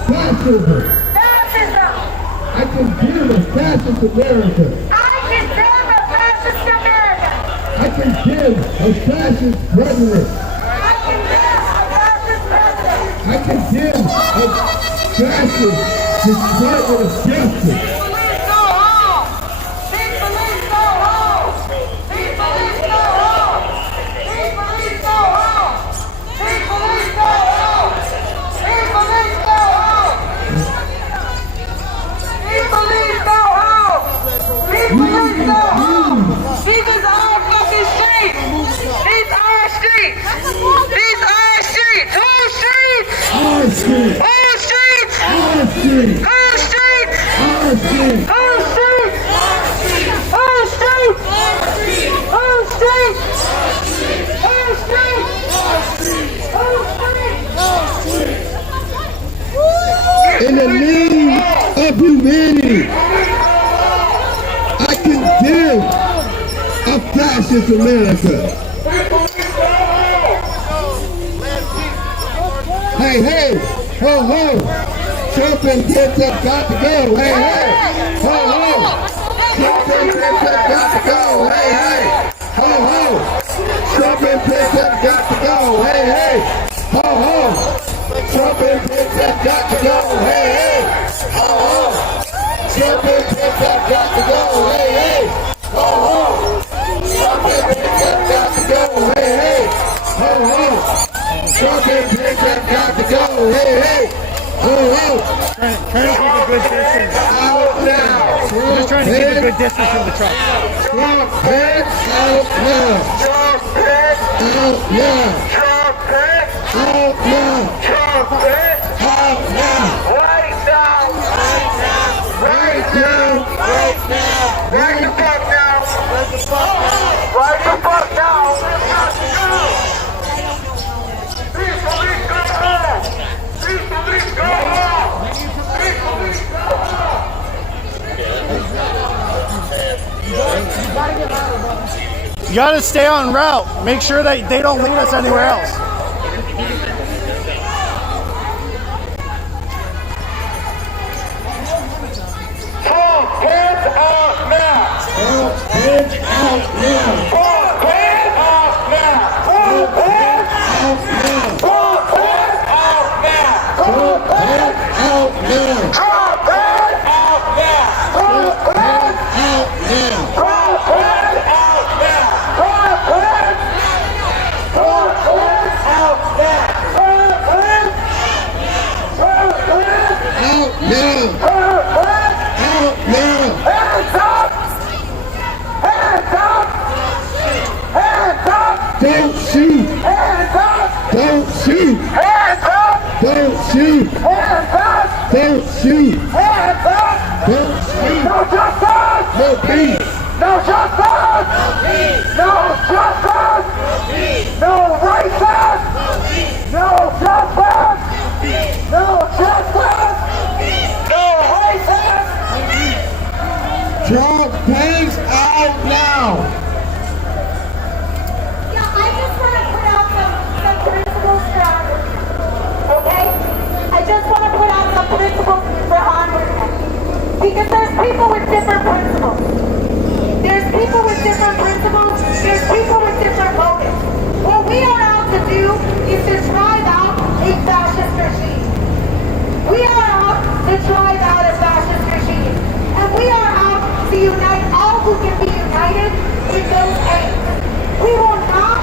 fascism. Fascism. I condemn a fascist America. I condemn a fascist America. I condemn a fascist rhetoric. I condemn a fascist president. I condemn a fascist Department of Justice. Police go home. Big police go home. Big police go home. Big police go home. Big police go home. Big police go home. Big police go home. Big police go home. This is our fucking street. These are our streets. These are our streets. Whose streets? Our street, Whose streets? our street, Whose streets? our streets! Our streets! Our streets! Our streets! Our streets! Our streets! In the name of humanity, I condemn a fascist America. Hey, hey, ho, ho. Trump and Pence have got to go. Hey, hey, ho, ho. Trump and Pence have got to go. Hey, hey, ho, ho. Trump and Pence have got to go. Hey, hey, ho, ho. Trump and Pence have got to go. Hey, hey, ho, ho. Trump and Pence have got to go. Hey, hey, ho, ho. Trump and Pence have got to go. Hey, hey, ho, ho. Trump and Pence have got to go. Hey, hey, ho, ho. Trying to keep a good distance. Out now. We're just trying to keep a good distance from the truck. Trump Pence out now. Trump Pence! Out now. Trump Pence! Out now. Trump Pence! Out now. Right now! Right now. Right now! Right the fuck now! Right the fuck now! These police go home! These police go home! These police go home! You gotta stay on route. Make sure that they don't lead us anywhere else. Trump Pence out now! Trump Pence out now. Trump Pence out now! Trump Pence Out now. Trump Pence out now! Trump Pence out now. Trump Pence out now! Trump Pence Out now. Trump Pence out now! Trump Pence! Trump Pence out now! Trump Pence! Trump Pence! Out now. Trump Pence! Out now. Hands up! Hands up! Hands up! Don't shoot. Hands up! Don't shoot. Hands up! Don't shoot. Hands up! Don't shoot. Hands up! Don't shoot. No justice! No peace. No justice! No justice! No racist! No justice! No justice! No racist! Trump Pence out now. Yeah, I just want to put out some principles for honor. Okay? I just want to put out some principles for honor. Because there's people with different principles. There's people with different principles. There's people with different motives. What we are out to do is to drive out a fascist regime. We are out to drive out a fascist regime. And we are out to unite all who can be united in those aims. We will not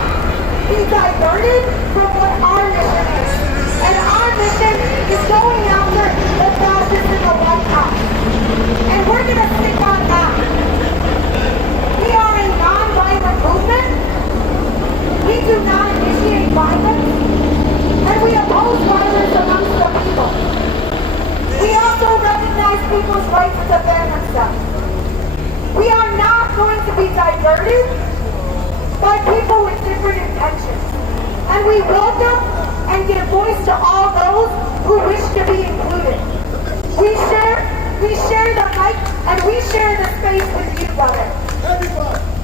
be diverted from what our mission is. And our mission is going after the fascists in the White House. And we're going to stick on that. We are a non-violent movement. We do not initiate violence. And we oppose violence amongst the people. We also recognize people's rights to defend themselves. We are not going to be diverted by people with different intentions. And we welcome and give voice to all those who wish to be included. We share the mic and we share the space with you, brother.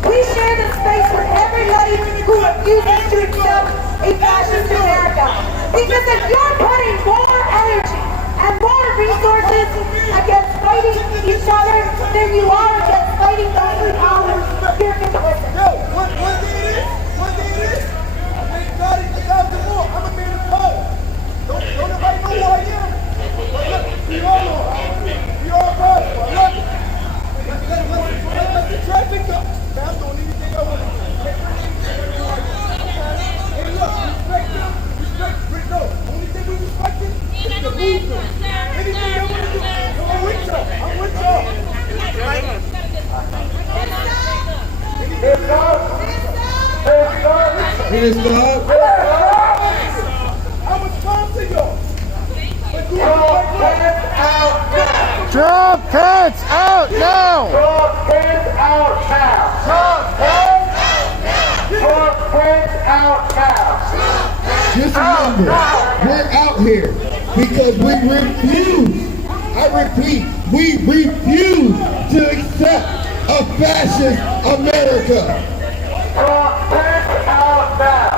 We share the space with everybody who refuses to accept a fascist America. Because if you're putting more energy and more resources against fighting each other than you are against fighting those in power, you're complicit. Yo, one day it is. When God is the God of the war, I'm a man of power. Don't nobody know who I am. But look, we all know. We all powerful. I love it. Let the traffic go. I'm doing anything I want to do. Hey, look, respect them. Respect. No, only thing we respect is the movement. Anything I want to do. I'm with y'all. I'm with y'all. It's God. It's God. It is God. I was calm to y'all. But you are out now. Trump Pence out now! Trump Pence out now! Trump Pence out now! Trump Pence out now! Just remember, we're out here because we refuse, I repeat, we refuse to accept a fascist America. Trump Pence out now!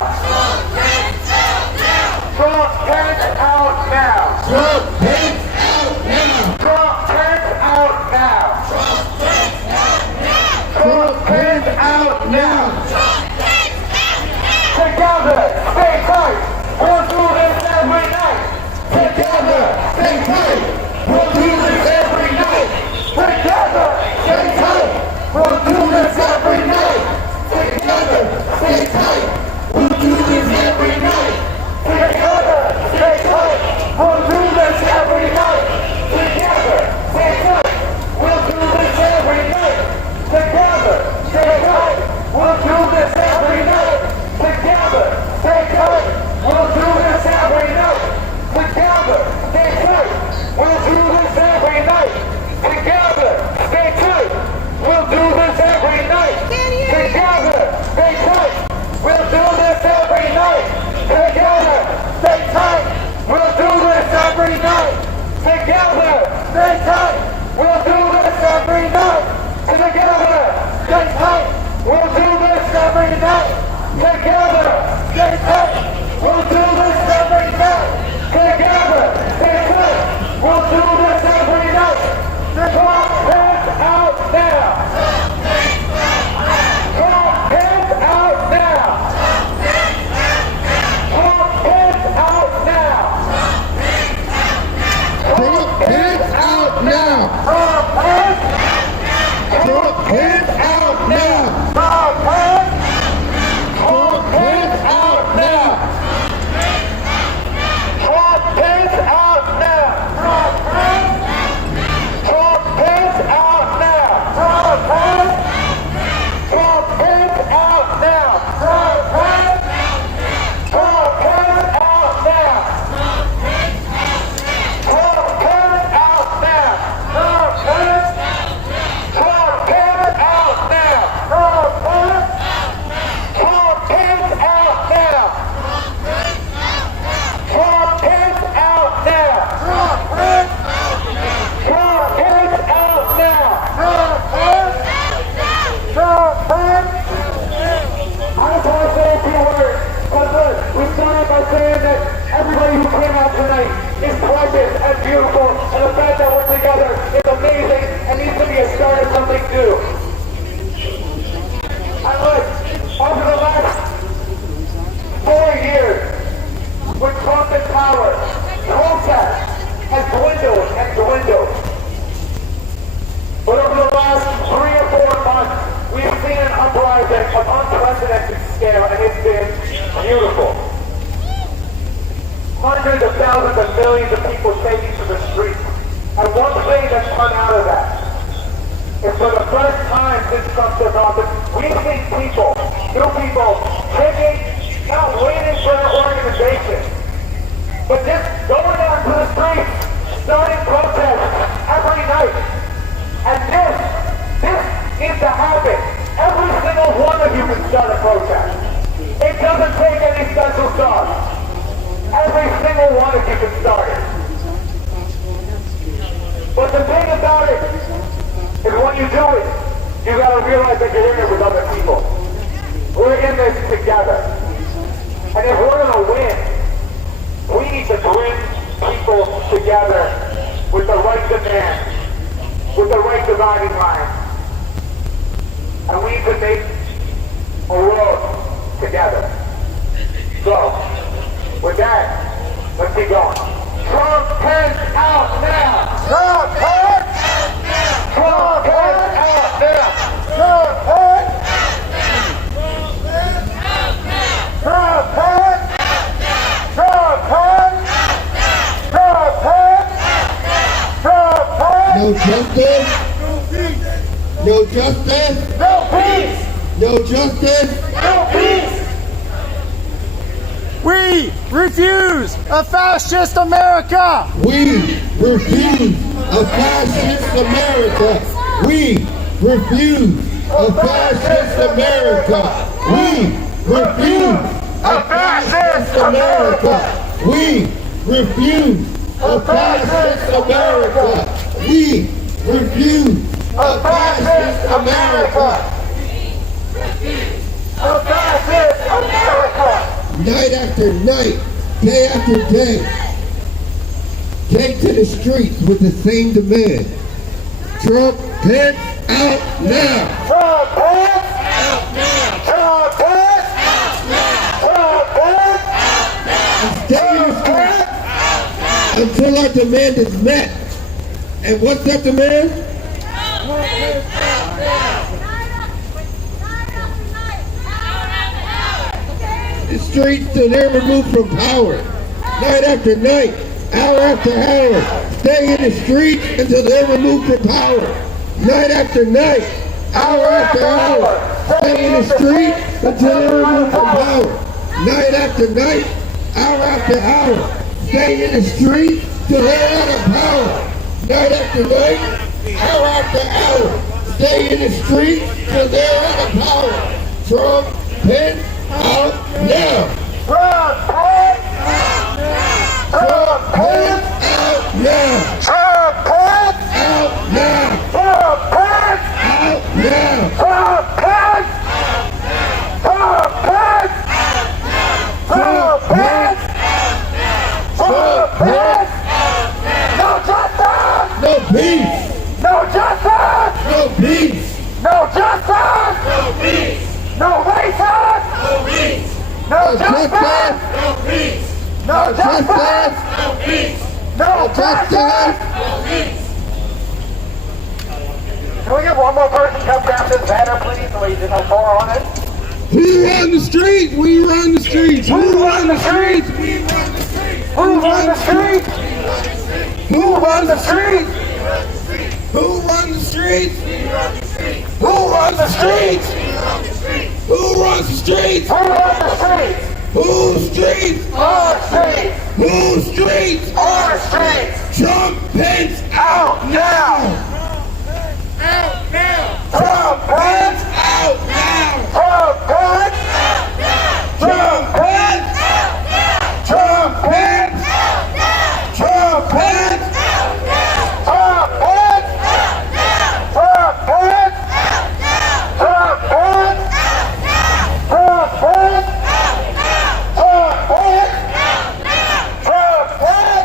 Trump Pence out now! Trump Pence out now. Trump Pence out now! Trump Pence out now! Together, stay tight! We'll do this every night! Together, stay tight! We'll do this every night! Together, stay tight! We'll do this every night! Together, stay tight! We'll do this every night! Together, stay tight! We'll do this every night! Together, stay tight! We'll do this every night! Together, stay tight! We'll do this every night! Together, stay tight! We'll do this every night! Together, stay tight! We'll do this every night! Together, stay tight! We'll do this every night! Together, stay tight! We'll do this every night! Together, stay tight! We'll do this every night! Together, stay tight! We'll do this every night! Together, stay tight! We'll do this every night! Together, stay tight! We'll do this every night! Together, stay tight! We'll do this every night! Trump Pence out now! Trump Pence out now! Trump Pence out now! Trump Pence out now. Trump Pence! Trump Pence out now. Trump Pence! Trump Pence out now! Trump Pence out now! Trump Pence! Trump Pence out now! Trump Pence! Trump Pence out now! Trump Pence! Trump Pence out now! Trump Pence out now! Trump Pence! Trump Pence out now! Trump Pence! Trump Pence out now! Trump Pence out now! Trump Pence! Trump Pence out now! Trump Pence! Trump Pence! I just want to say a few words. But look, we started by saying that everybody who came out tonight is precious and beautiful, and the fact that we're together is amazing and needs to be a start of something new. And look, over the last 4 years, with Trump in power, protest has dwindled and dwindled. But over the last 3 or 4 months, we've seen an uprising of unprecedented scale, and it's been beautiful. Hundreds of thousands of millions of people taking to the streets. And one thing that's come out of that is for the first time since Trump took office, we've seen people, new people, taking, not waiting for their organization, but just going out to the streets, starting protests every night. And this needs to happen. Every single one of you can start a protest. It doesn't take any special sauce. Every single one of you can start it. But the thing about it is when you do it, you gotta realize that you're in it with other people. We're in this together. And if we're gonna win, we need to bring people together with the right demand, with the right dividing line. And we need to make a world together. So, with that, let's keep going. Trump Pence out now! Trump Pence! Trump Pence out now! Trump Pence! Trump Pence! Trump Pence! Trump Pence! Trump Pence! No justice. No justice. No peace! No justice. No peace! We refuse a fascist America. We refuse a fascist America. We refuse a fascist America. We refuse a fascist America. We refuse a fascist America. We refuse a fascist America. A fascist America. Night after night, day after day, take to the streets with the same demand. Trump, Pence, out now! Trump, Pence, out now! Trump, Pence, out now! Trump, Pence, out now! Stay in the streets until our demand is met. And what's that demand? The streets till they're removed from power. Night after night, hour after hour, stay in the streets until they're removed from power. Night after night, hour after hour, stay in the streets until they're removed from power. Night after night, hour after hour, stay in the streets till they're out of power. Night after night, hour after hour, stay in the streets till they're out of power. Trump, Pence, out now! Trump, Pence, Trump, Pence, Out now! Trump, Pence, Out now! Trump, Pence, Out now! Trump, Pence, Trump, Pence, Trump, Pence, Trump, Pence, no justice, No peace! no justice, No peace! no justice, no peace, no racism, no peace, no justice, no peace, no justice, no peace, no justice, no peace. Can we get one more person to come down to the banner, please, so we can pour on it? We run the streets! We run the streets! Who run the streets? Who run the streets? Who run the streets? Who run the streets? Who runs the streets? Who runs the streets? Who runs the streets? Whose streets? Our streets! Whose streets? Our streets! Trump, Pence, Out now! out now! Trump, Pence! Out now! Trump, Pence! Trump, Pence! Trump, Pence! Trump, Pence! Trump, Pence! Trump, Pence! Trump, Pence! Trump, Pence! Trump, Pence!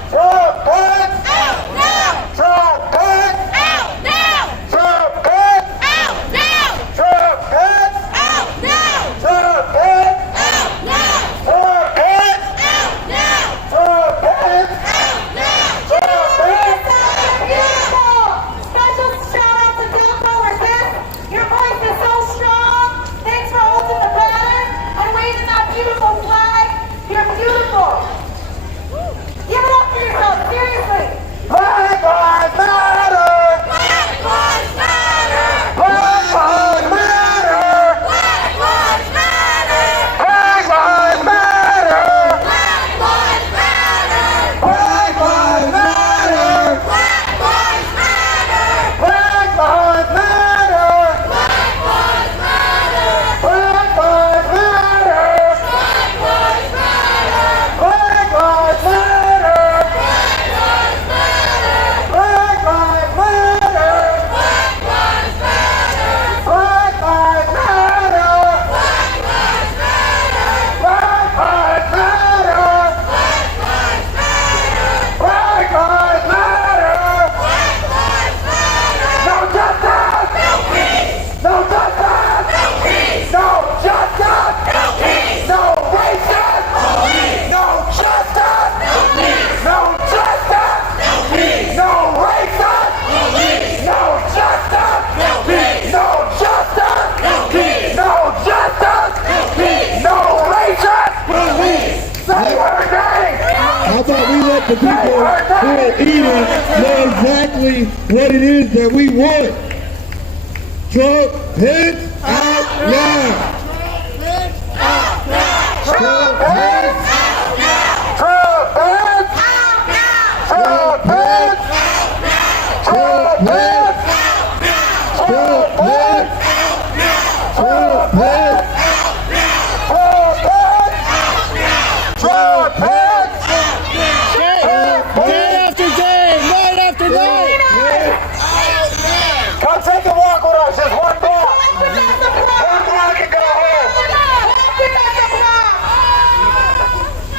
Trump, Pence! Trump, Pence! Trump, Pence! Trump, Pence! Trump, Pence! Trump, Pence! Special shout out to Delco Resist. Your voice is so strong. Thanks for holding the banner and waving that beautiful flag. You're beautiful. Give it up for yourself, seriously. Black Lives Matter! Black Lives Matter. Black Lives Matter! Black Lives Matter. Black Lives Matter! Black Lives Matter. Black Lives Matter! Black Lives Matter. Black Lives Matter! Black Lives Matter. Black Lives Matter! Black Lives Matter. Black Lives Matter! Black Lives Matter. Black Lives Matter! Black Lives Matter. Black Lives Matter! No justice! No justice! No justice! No racism! No justice! No justice! No racism! No justice! No justice! No justice! No racism! Say her name! How about we let the people who are eating know exactly what it is that we want? Trump, Pence, out now! Trumpets! Trumpets! Trumpets! Trumpets! Trumpets! Trumpets! Trumpets! Day after day, night after night. Come take a walk with us, just one block. One block and go home.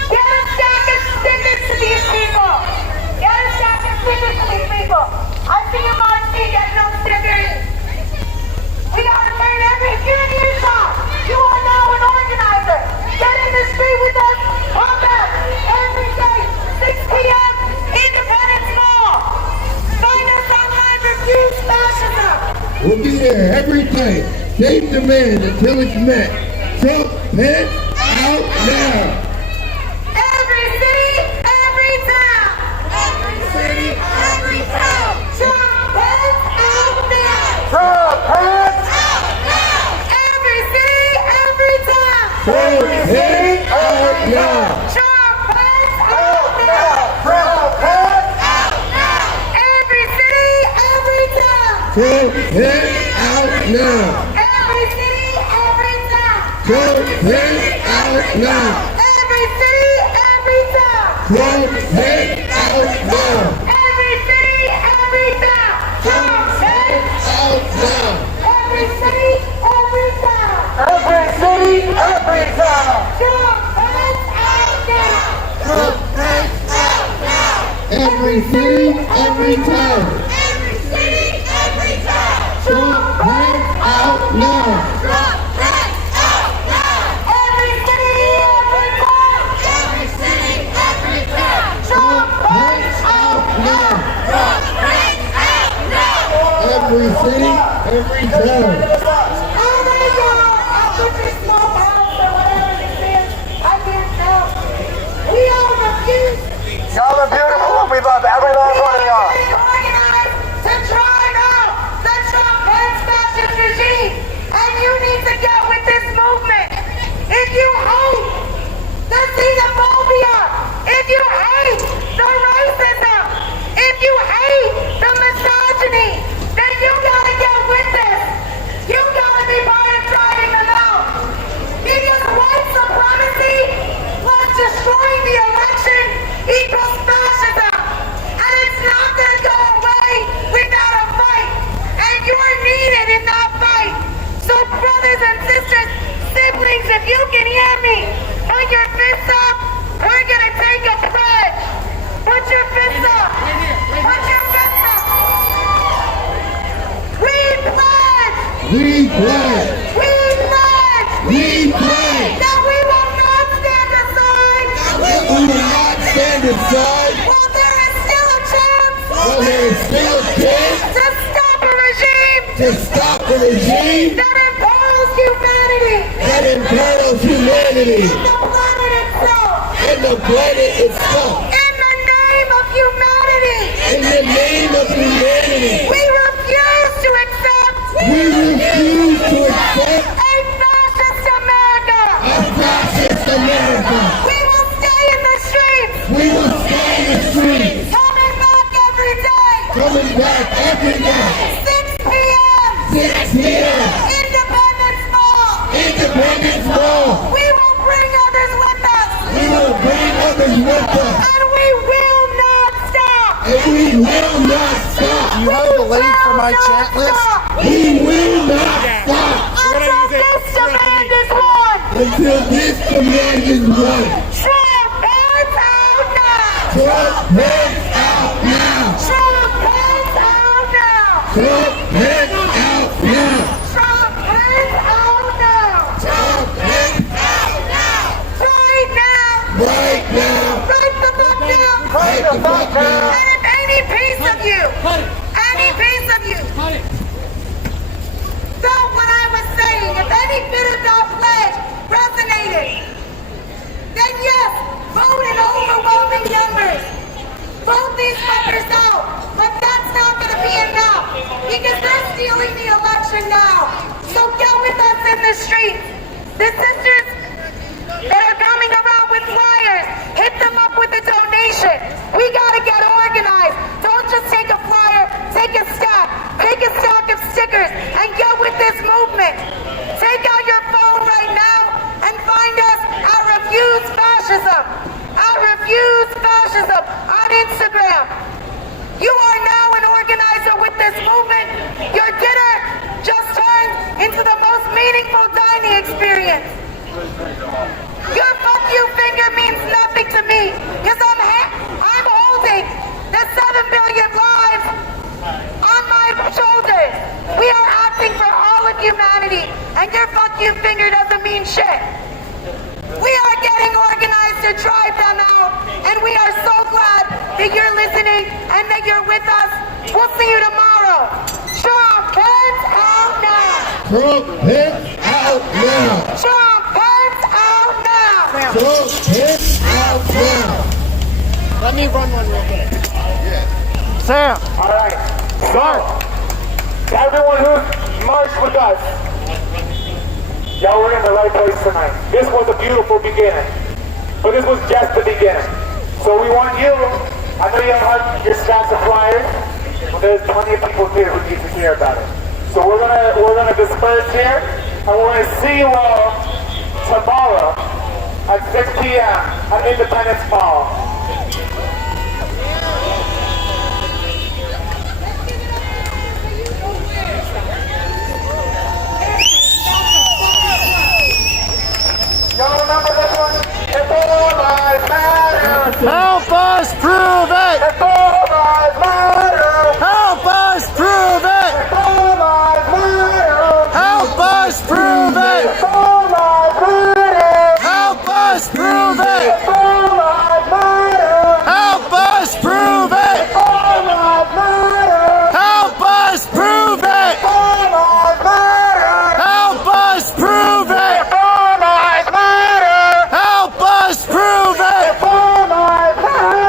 Get a stack of stickers to these people. Get a stack of stickers to these people. I see them on speed, get no stickers. We gotta turn every, if you're in Utah, you are now an organizer. Get in the street with us. Come back every day, 6 p.m. Independence Mall. Find us online, refuse fascism. We'll be there every day. Same demand until it's met. Trump, Pence, out now. Every city, every town. Every city, every town. Trump, Pence, out now. Trumpets! Every city, every town. Pence, out now. Trump, Pence, out now. Trumpets! Every city, every town. Trump, Pence, out now. Every city, every town. Trump, Pence, out now. Every city, every town. Trump, Pence, out now. Every city, every town. Trump, Pence. Out now. Every city, every town. Every city, every town. Trump, Pence, out now. Trump, Pence, out now. Every city, every town. Every city, every town. Trump, Pence, out now. Trump, Pence, out now. Every city, every town. Every city, every town. Trump, Pence, out now. Trump, Pence, out now. Every city, every town. Oh my God! After this small house or whatever this is, I can't tell. We all refuse. Y'all are beautiful and we love every last one of y'all. We organized to drive out the Trump Pence fascist regime, and you need to get with this movement. If you hate the xenophobia, if you hate the racism, if you hate the misogyny, then you gotta get with this. You gotta be part of driving them out. Because white supremacy plus destroying the election equals fascism. And it's not gonna go away without a fight. And you're needed in that fight. So brothers and sisters, siblings, if you can hear me, put your fists up. We're gonna take a pledge. Put your fists up. Put your fists up. We pledge. We pledge. We pledge. We pledge. That we will not stand aside. That we will not stand aside. While there is still a chance. While there is still a chance To stop a regime. to stop the regime That imperils humanity. that imperils humanity The planet itself. and the planet itself. In the name of humanity. In the name of humanity, We refuse to accept we refuse to accept a fascist America. a fascist America. We will stay in the streets. We will stay in the streets, Coming back every day. coming back every day. 6 p.m. 6 p.m. Independence Mall. Independence Mall. We will bring others with us. We will bring others with us, And we will not stop. and we will not stop. You have the link for my chat list? We will not stop Until this demand is won. until this command is won. Trump Pence out now. Trump, Pence, out now. Trump Pence out now. Trump, Pence, out now. Trump Pence out now. Trump, Pence, out now. Right now. Right now. Right the fuck now. Right the fuck now. And if any piece of you, any piece of you felt what I was saying, if any bit of that pledge resonated, then yes, vote in overwhelming numbers. Vote these fuckers out. But that's not going to be enough because they're stealing the election now. So get with us in the streets. The sisters that are them up with a donation. We gotta get organized. Don't just take a flyer, take a stack of stickers, and get with this movement. Take out your phone right now and find us at Refuse Fascism. At Refuse Fascism on Instagram. You are now an organizer with this movement. Your dinner just turned into the most meaningful dining experience. Your fuck you finger means nothing to me because I'm holding the 7 billion lives on my shoulders. We are acting for all of humanity, and your fuck you finger doesn't mean shit. We are getting organized to drive them out, and we are so glad that you're listening and that you're with us. We'll see you tomorrow. Trump, Pence out now. Trump, Pence out now. Trump, Pence out now. Trump, Pence out now. Let me run one real quick. Sam. All right. So, everyone who marched with us, y'all were in the right place tonight. This was a beautiful beginning, but this was just the beginning. So we want you, I know you have your stacks of flyers, but there's plenty of people here who need to hear about it. So we're gonna disperse here, and we're gonna see you all tomorrow at 6 p.m. at Independence Mall. Y'all remember this one? If all lives matter. Help us prove it! If all lives matter. Help us prove it! If all lives matter. Help us prove it! If all lives matter. Help us prove it! If all lives matter. Help us prove it! If all lives matter. Help us prove it! If all lives matter. Help us prove it! If all lives matter. Help us prove it! If all lives matter. Help us prove it! If all lives matter.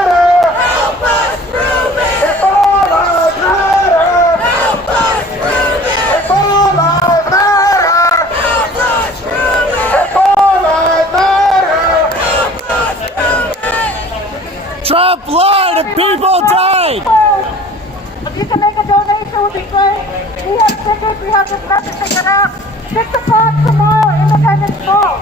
Help us prove it! If all lives matter. Help us prove it! If all lives matter. Help us prove it! Trump lied and people died! If you can make a donation, it would be great. We have stickers, we have this message to get out. 6 o'clock tomorrow, Independence Mall.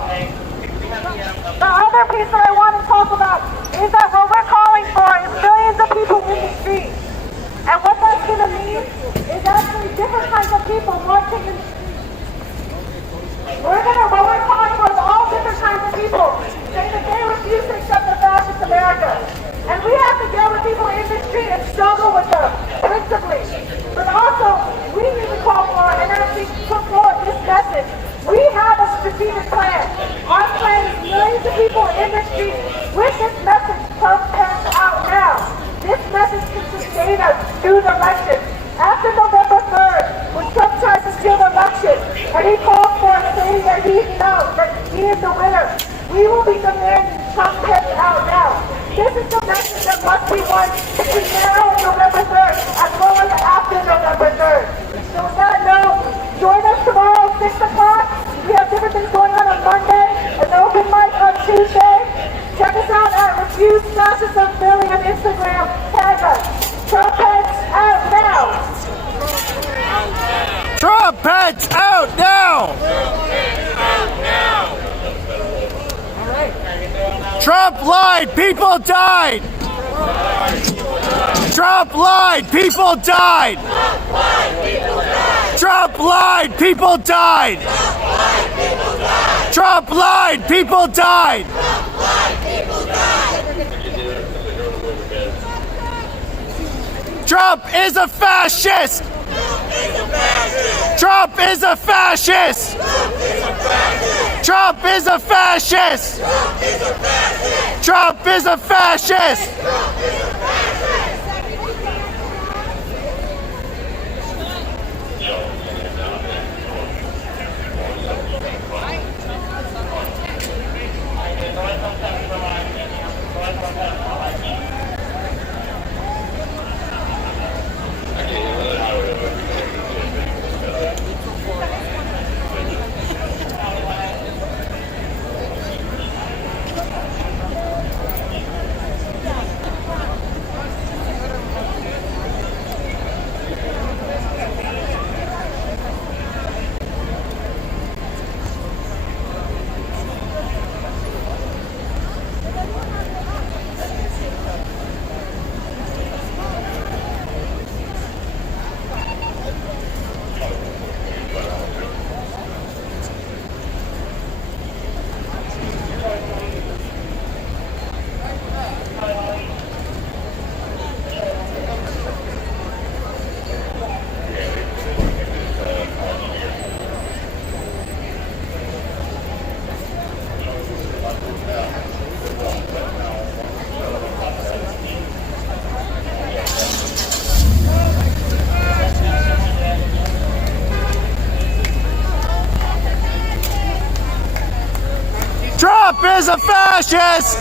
The other piece that I want to talk about is that what we're calling for is millions of people in the streets. And what that's going to mean is actually different kinds of people marching in the streets. What we're calling for is all different kinds of people saying that they refuse to accept the fascist America. And we have to deal with people in the street and struggle with them, principally. But also, we need to call for and actually put forward this message. We have a strategic plan. Our plan is millions of people in the street with this message, Trump Pence out now. This message can sustain us through the election. After November 3rd, when Trump tries to steal the election, and he calls for it saying that he knows that he is the winner, we will be demanding Trump Pence out now. This is the message that must be won between now and November 3rd, as well as after November 3rd. So with that note, join us tomorrow at 6 o'clock. We have different things going on Monday, an open mic on Tuesday. Check us out at Refuse Fascism Philly on Instagram. Tag us. Trump Pence out now. Trump Pence out now! Trump lied, people died! Trump lied, people died! Trump lied, people died! Trump lied, people died! Trump is a fascist! Trump is a fascist! Trump is a fascist! Trump is a fascist! is a fascist!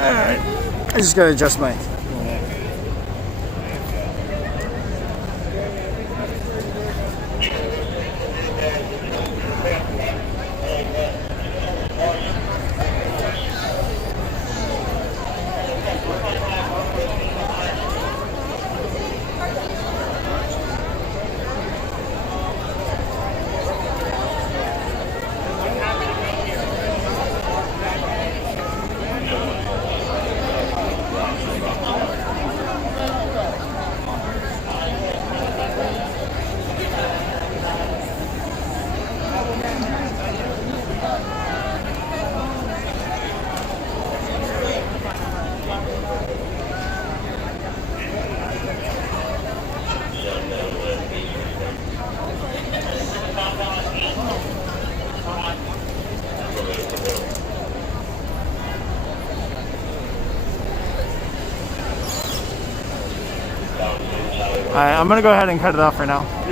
Alright. I just gotta adjust my... Alright, I'm gonna go ahead and cut it off for now.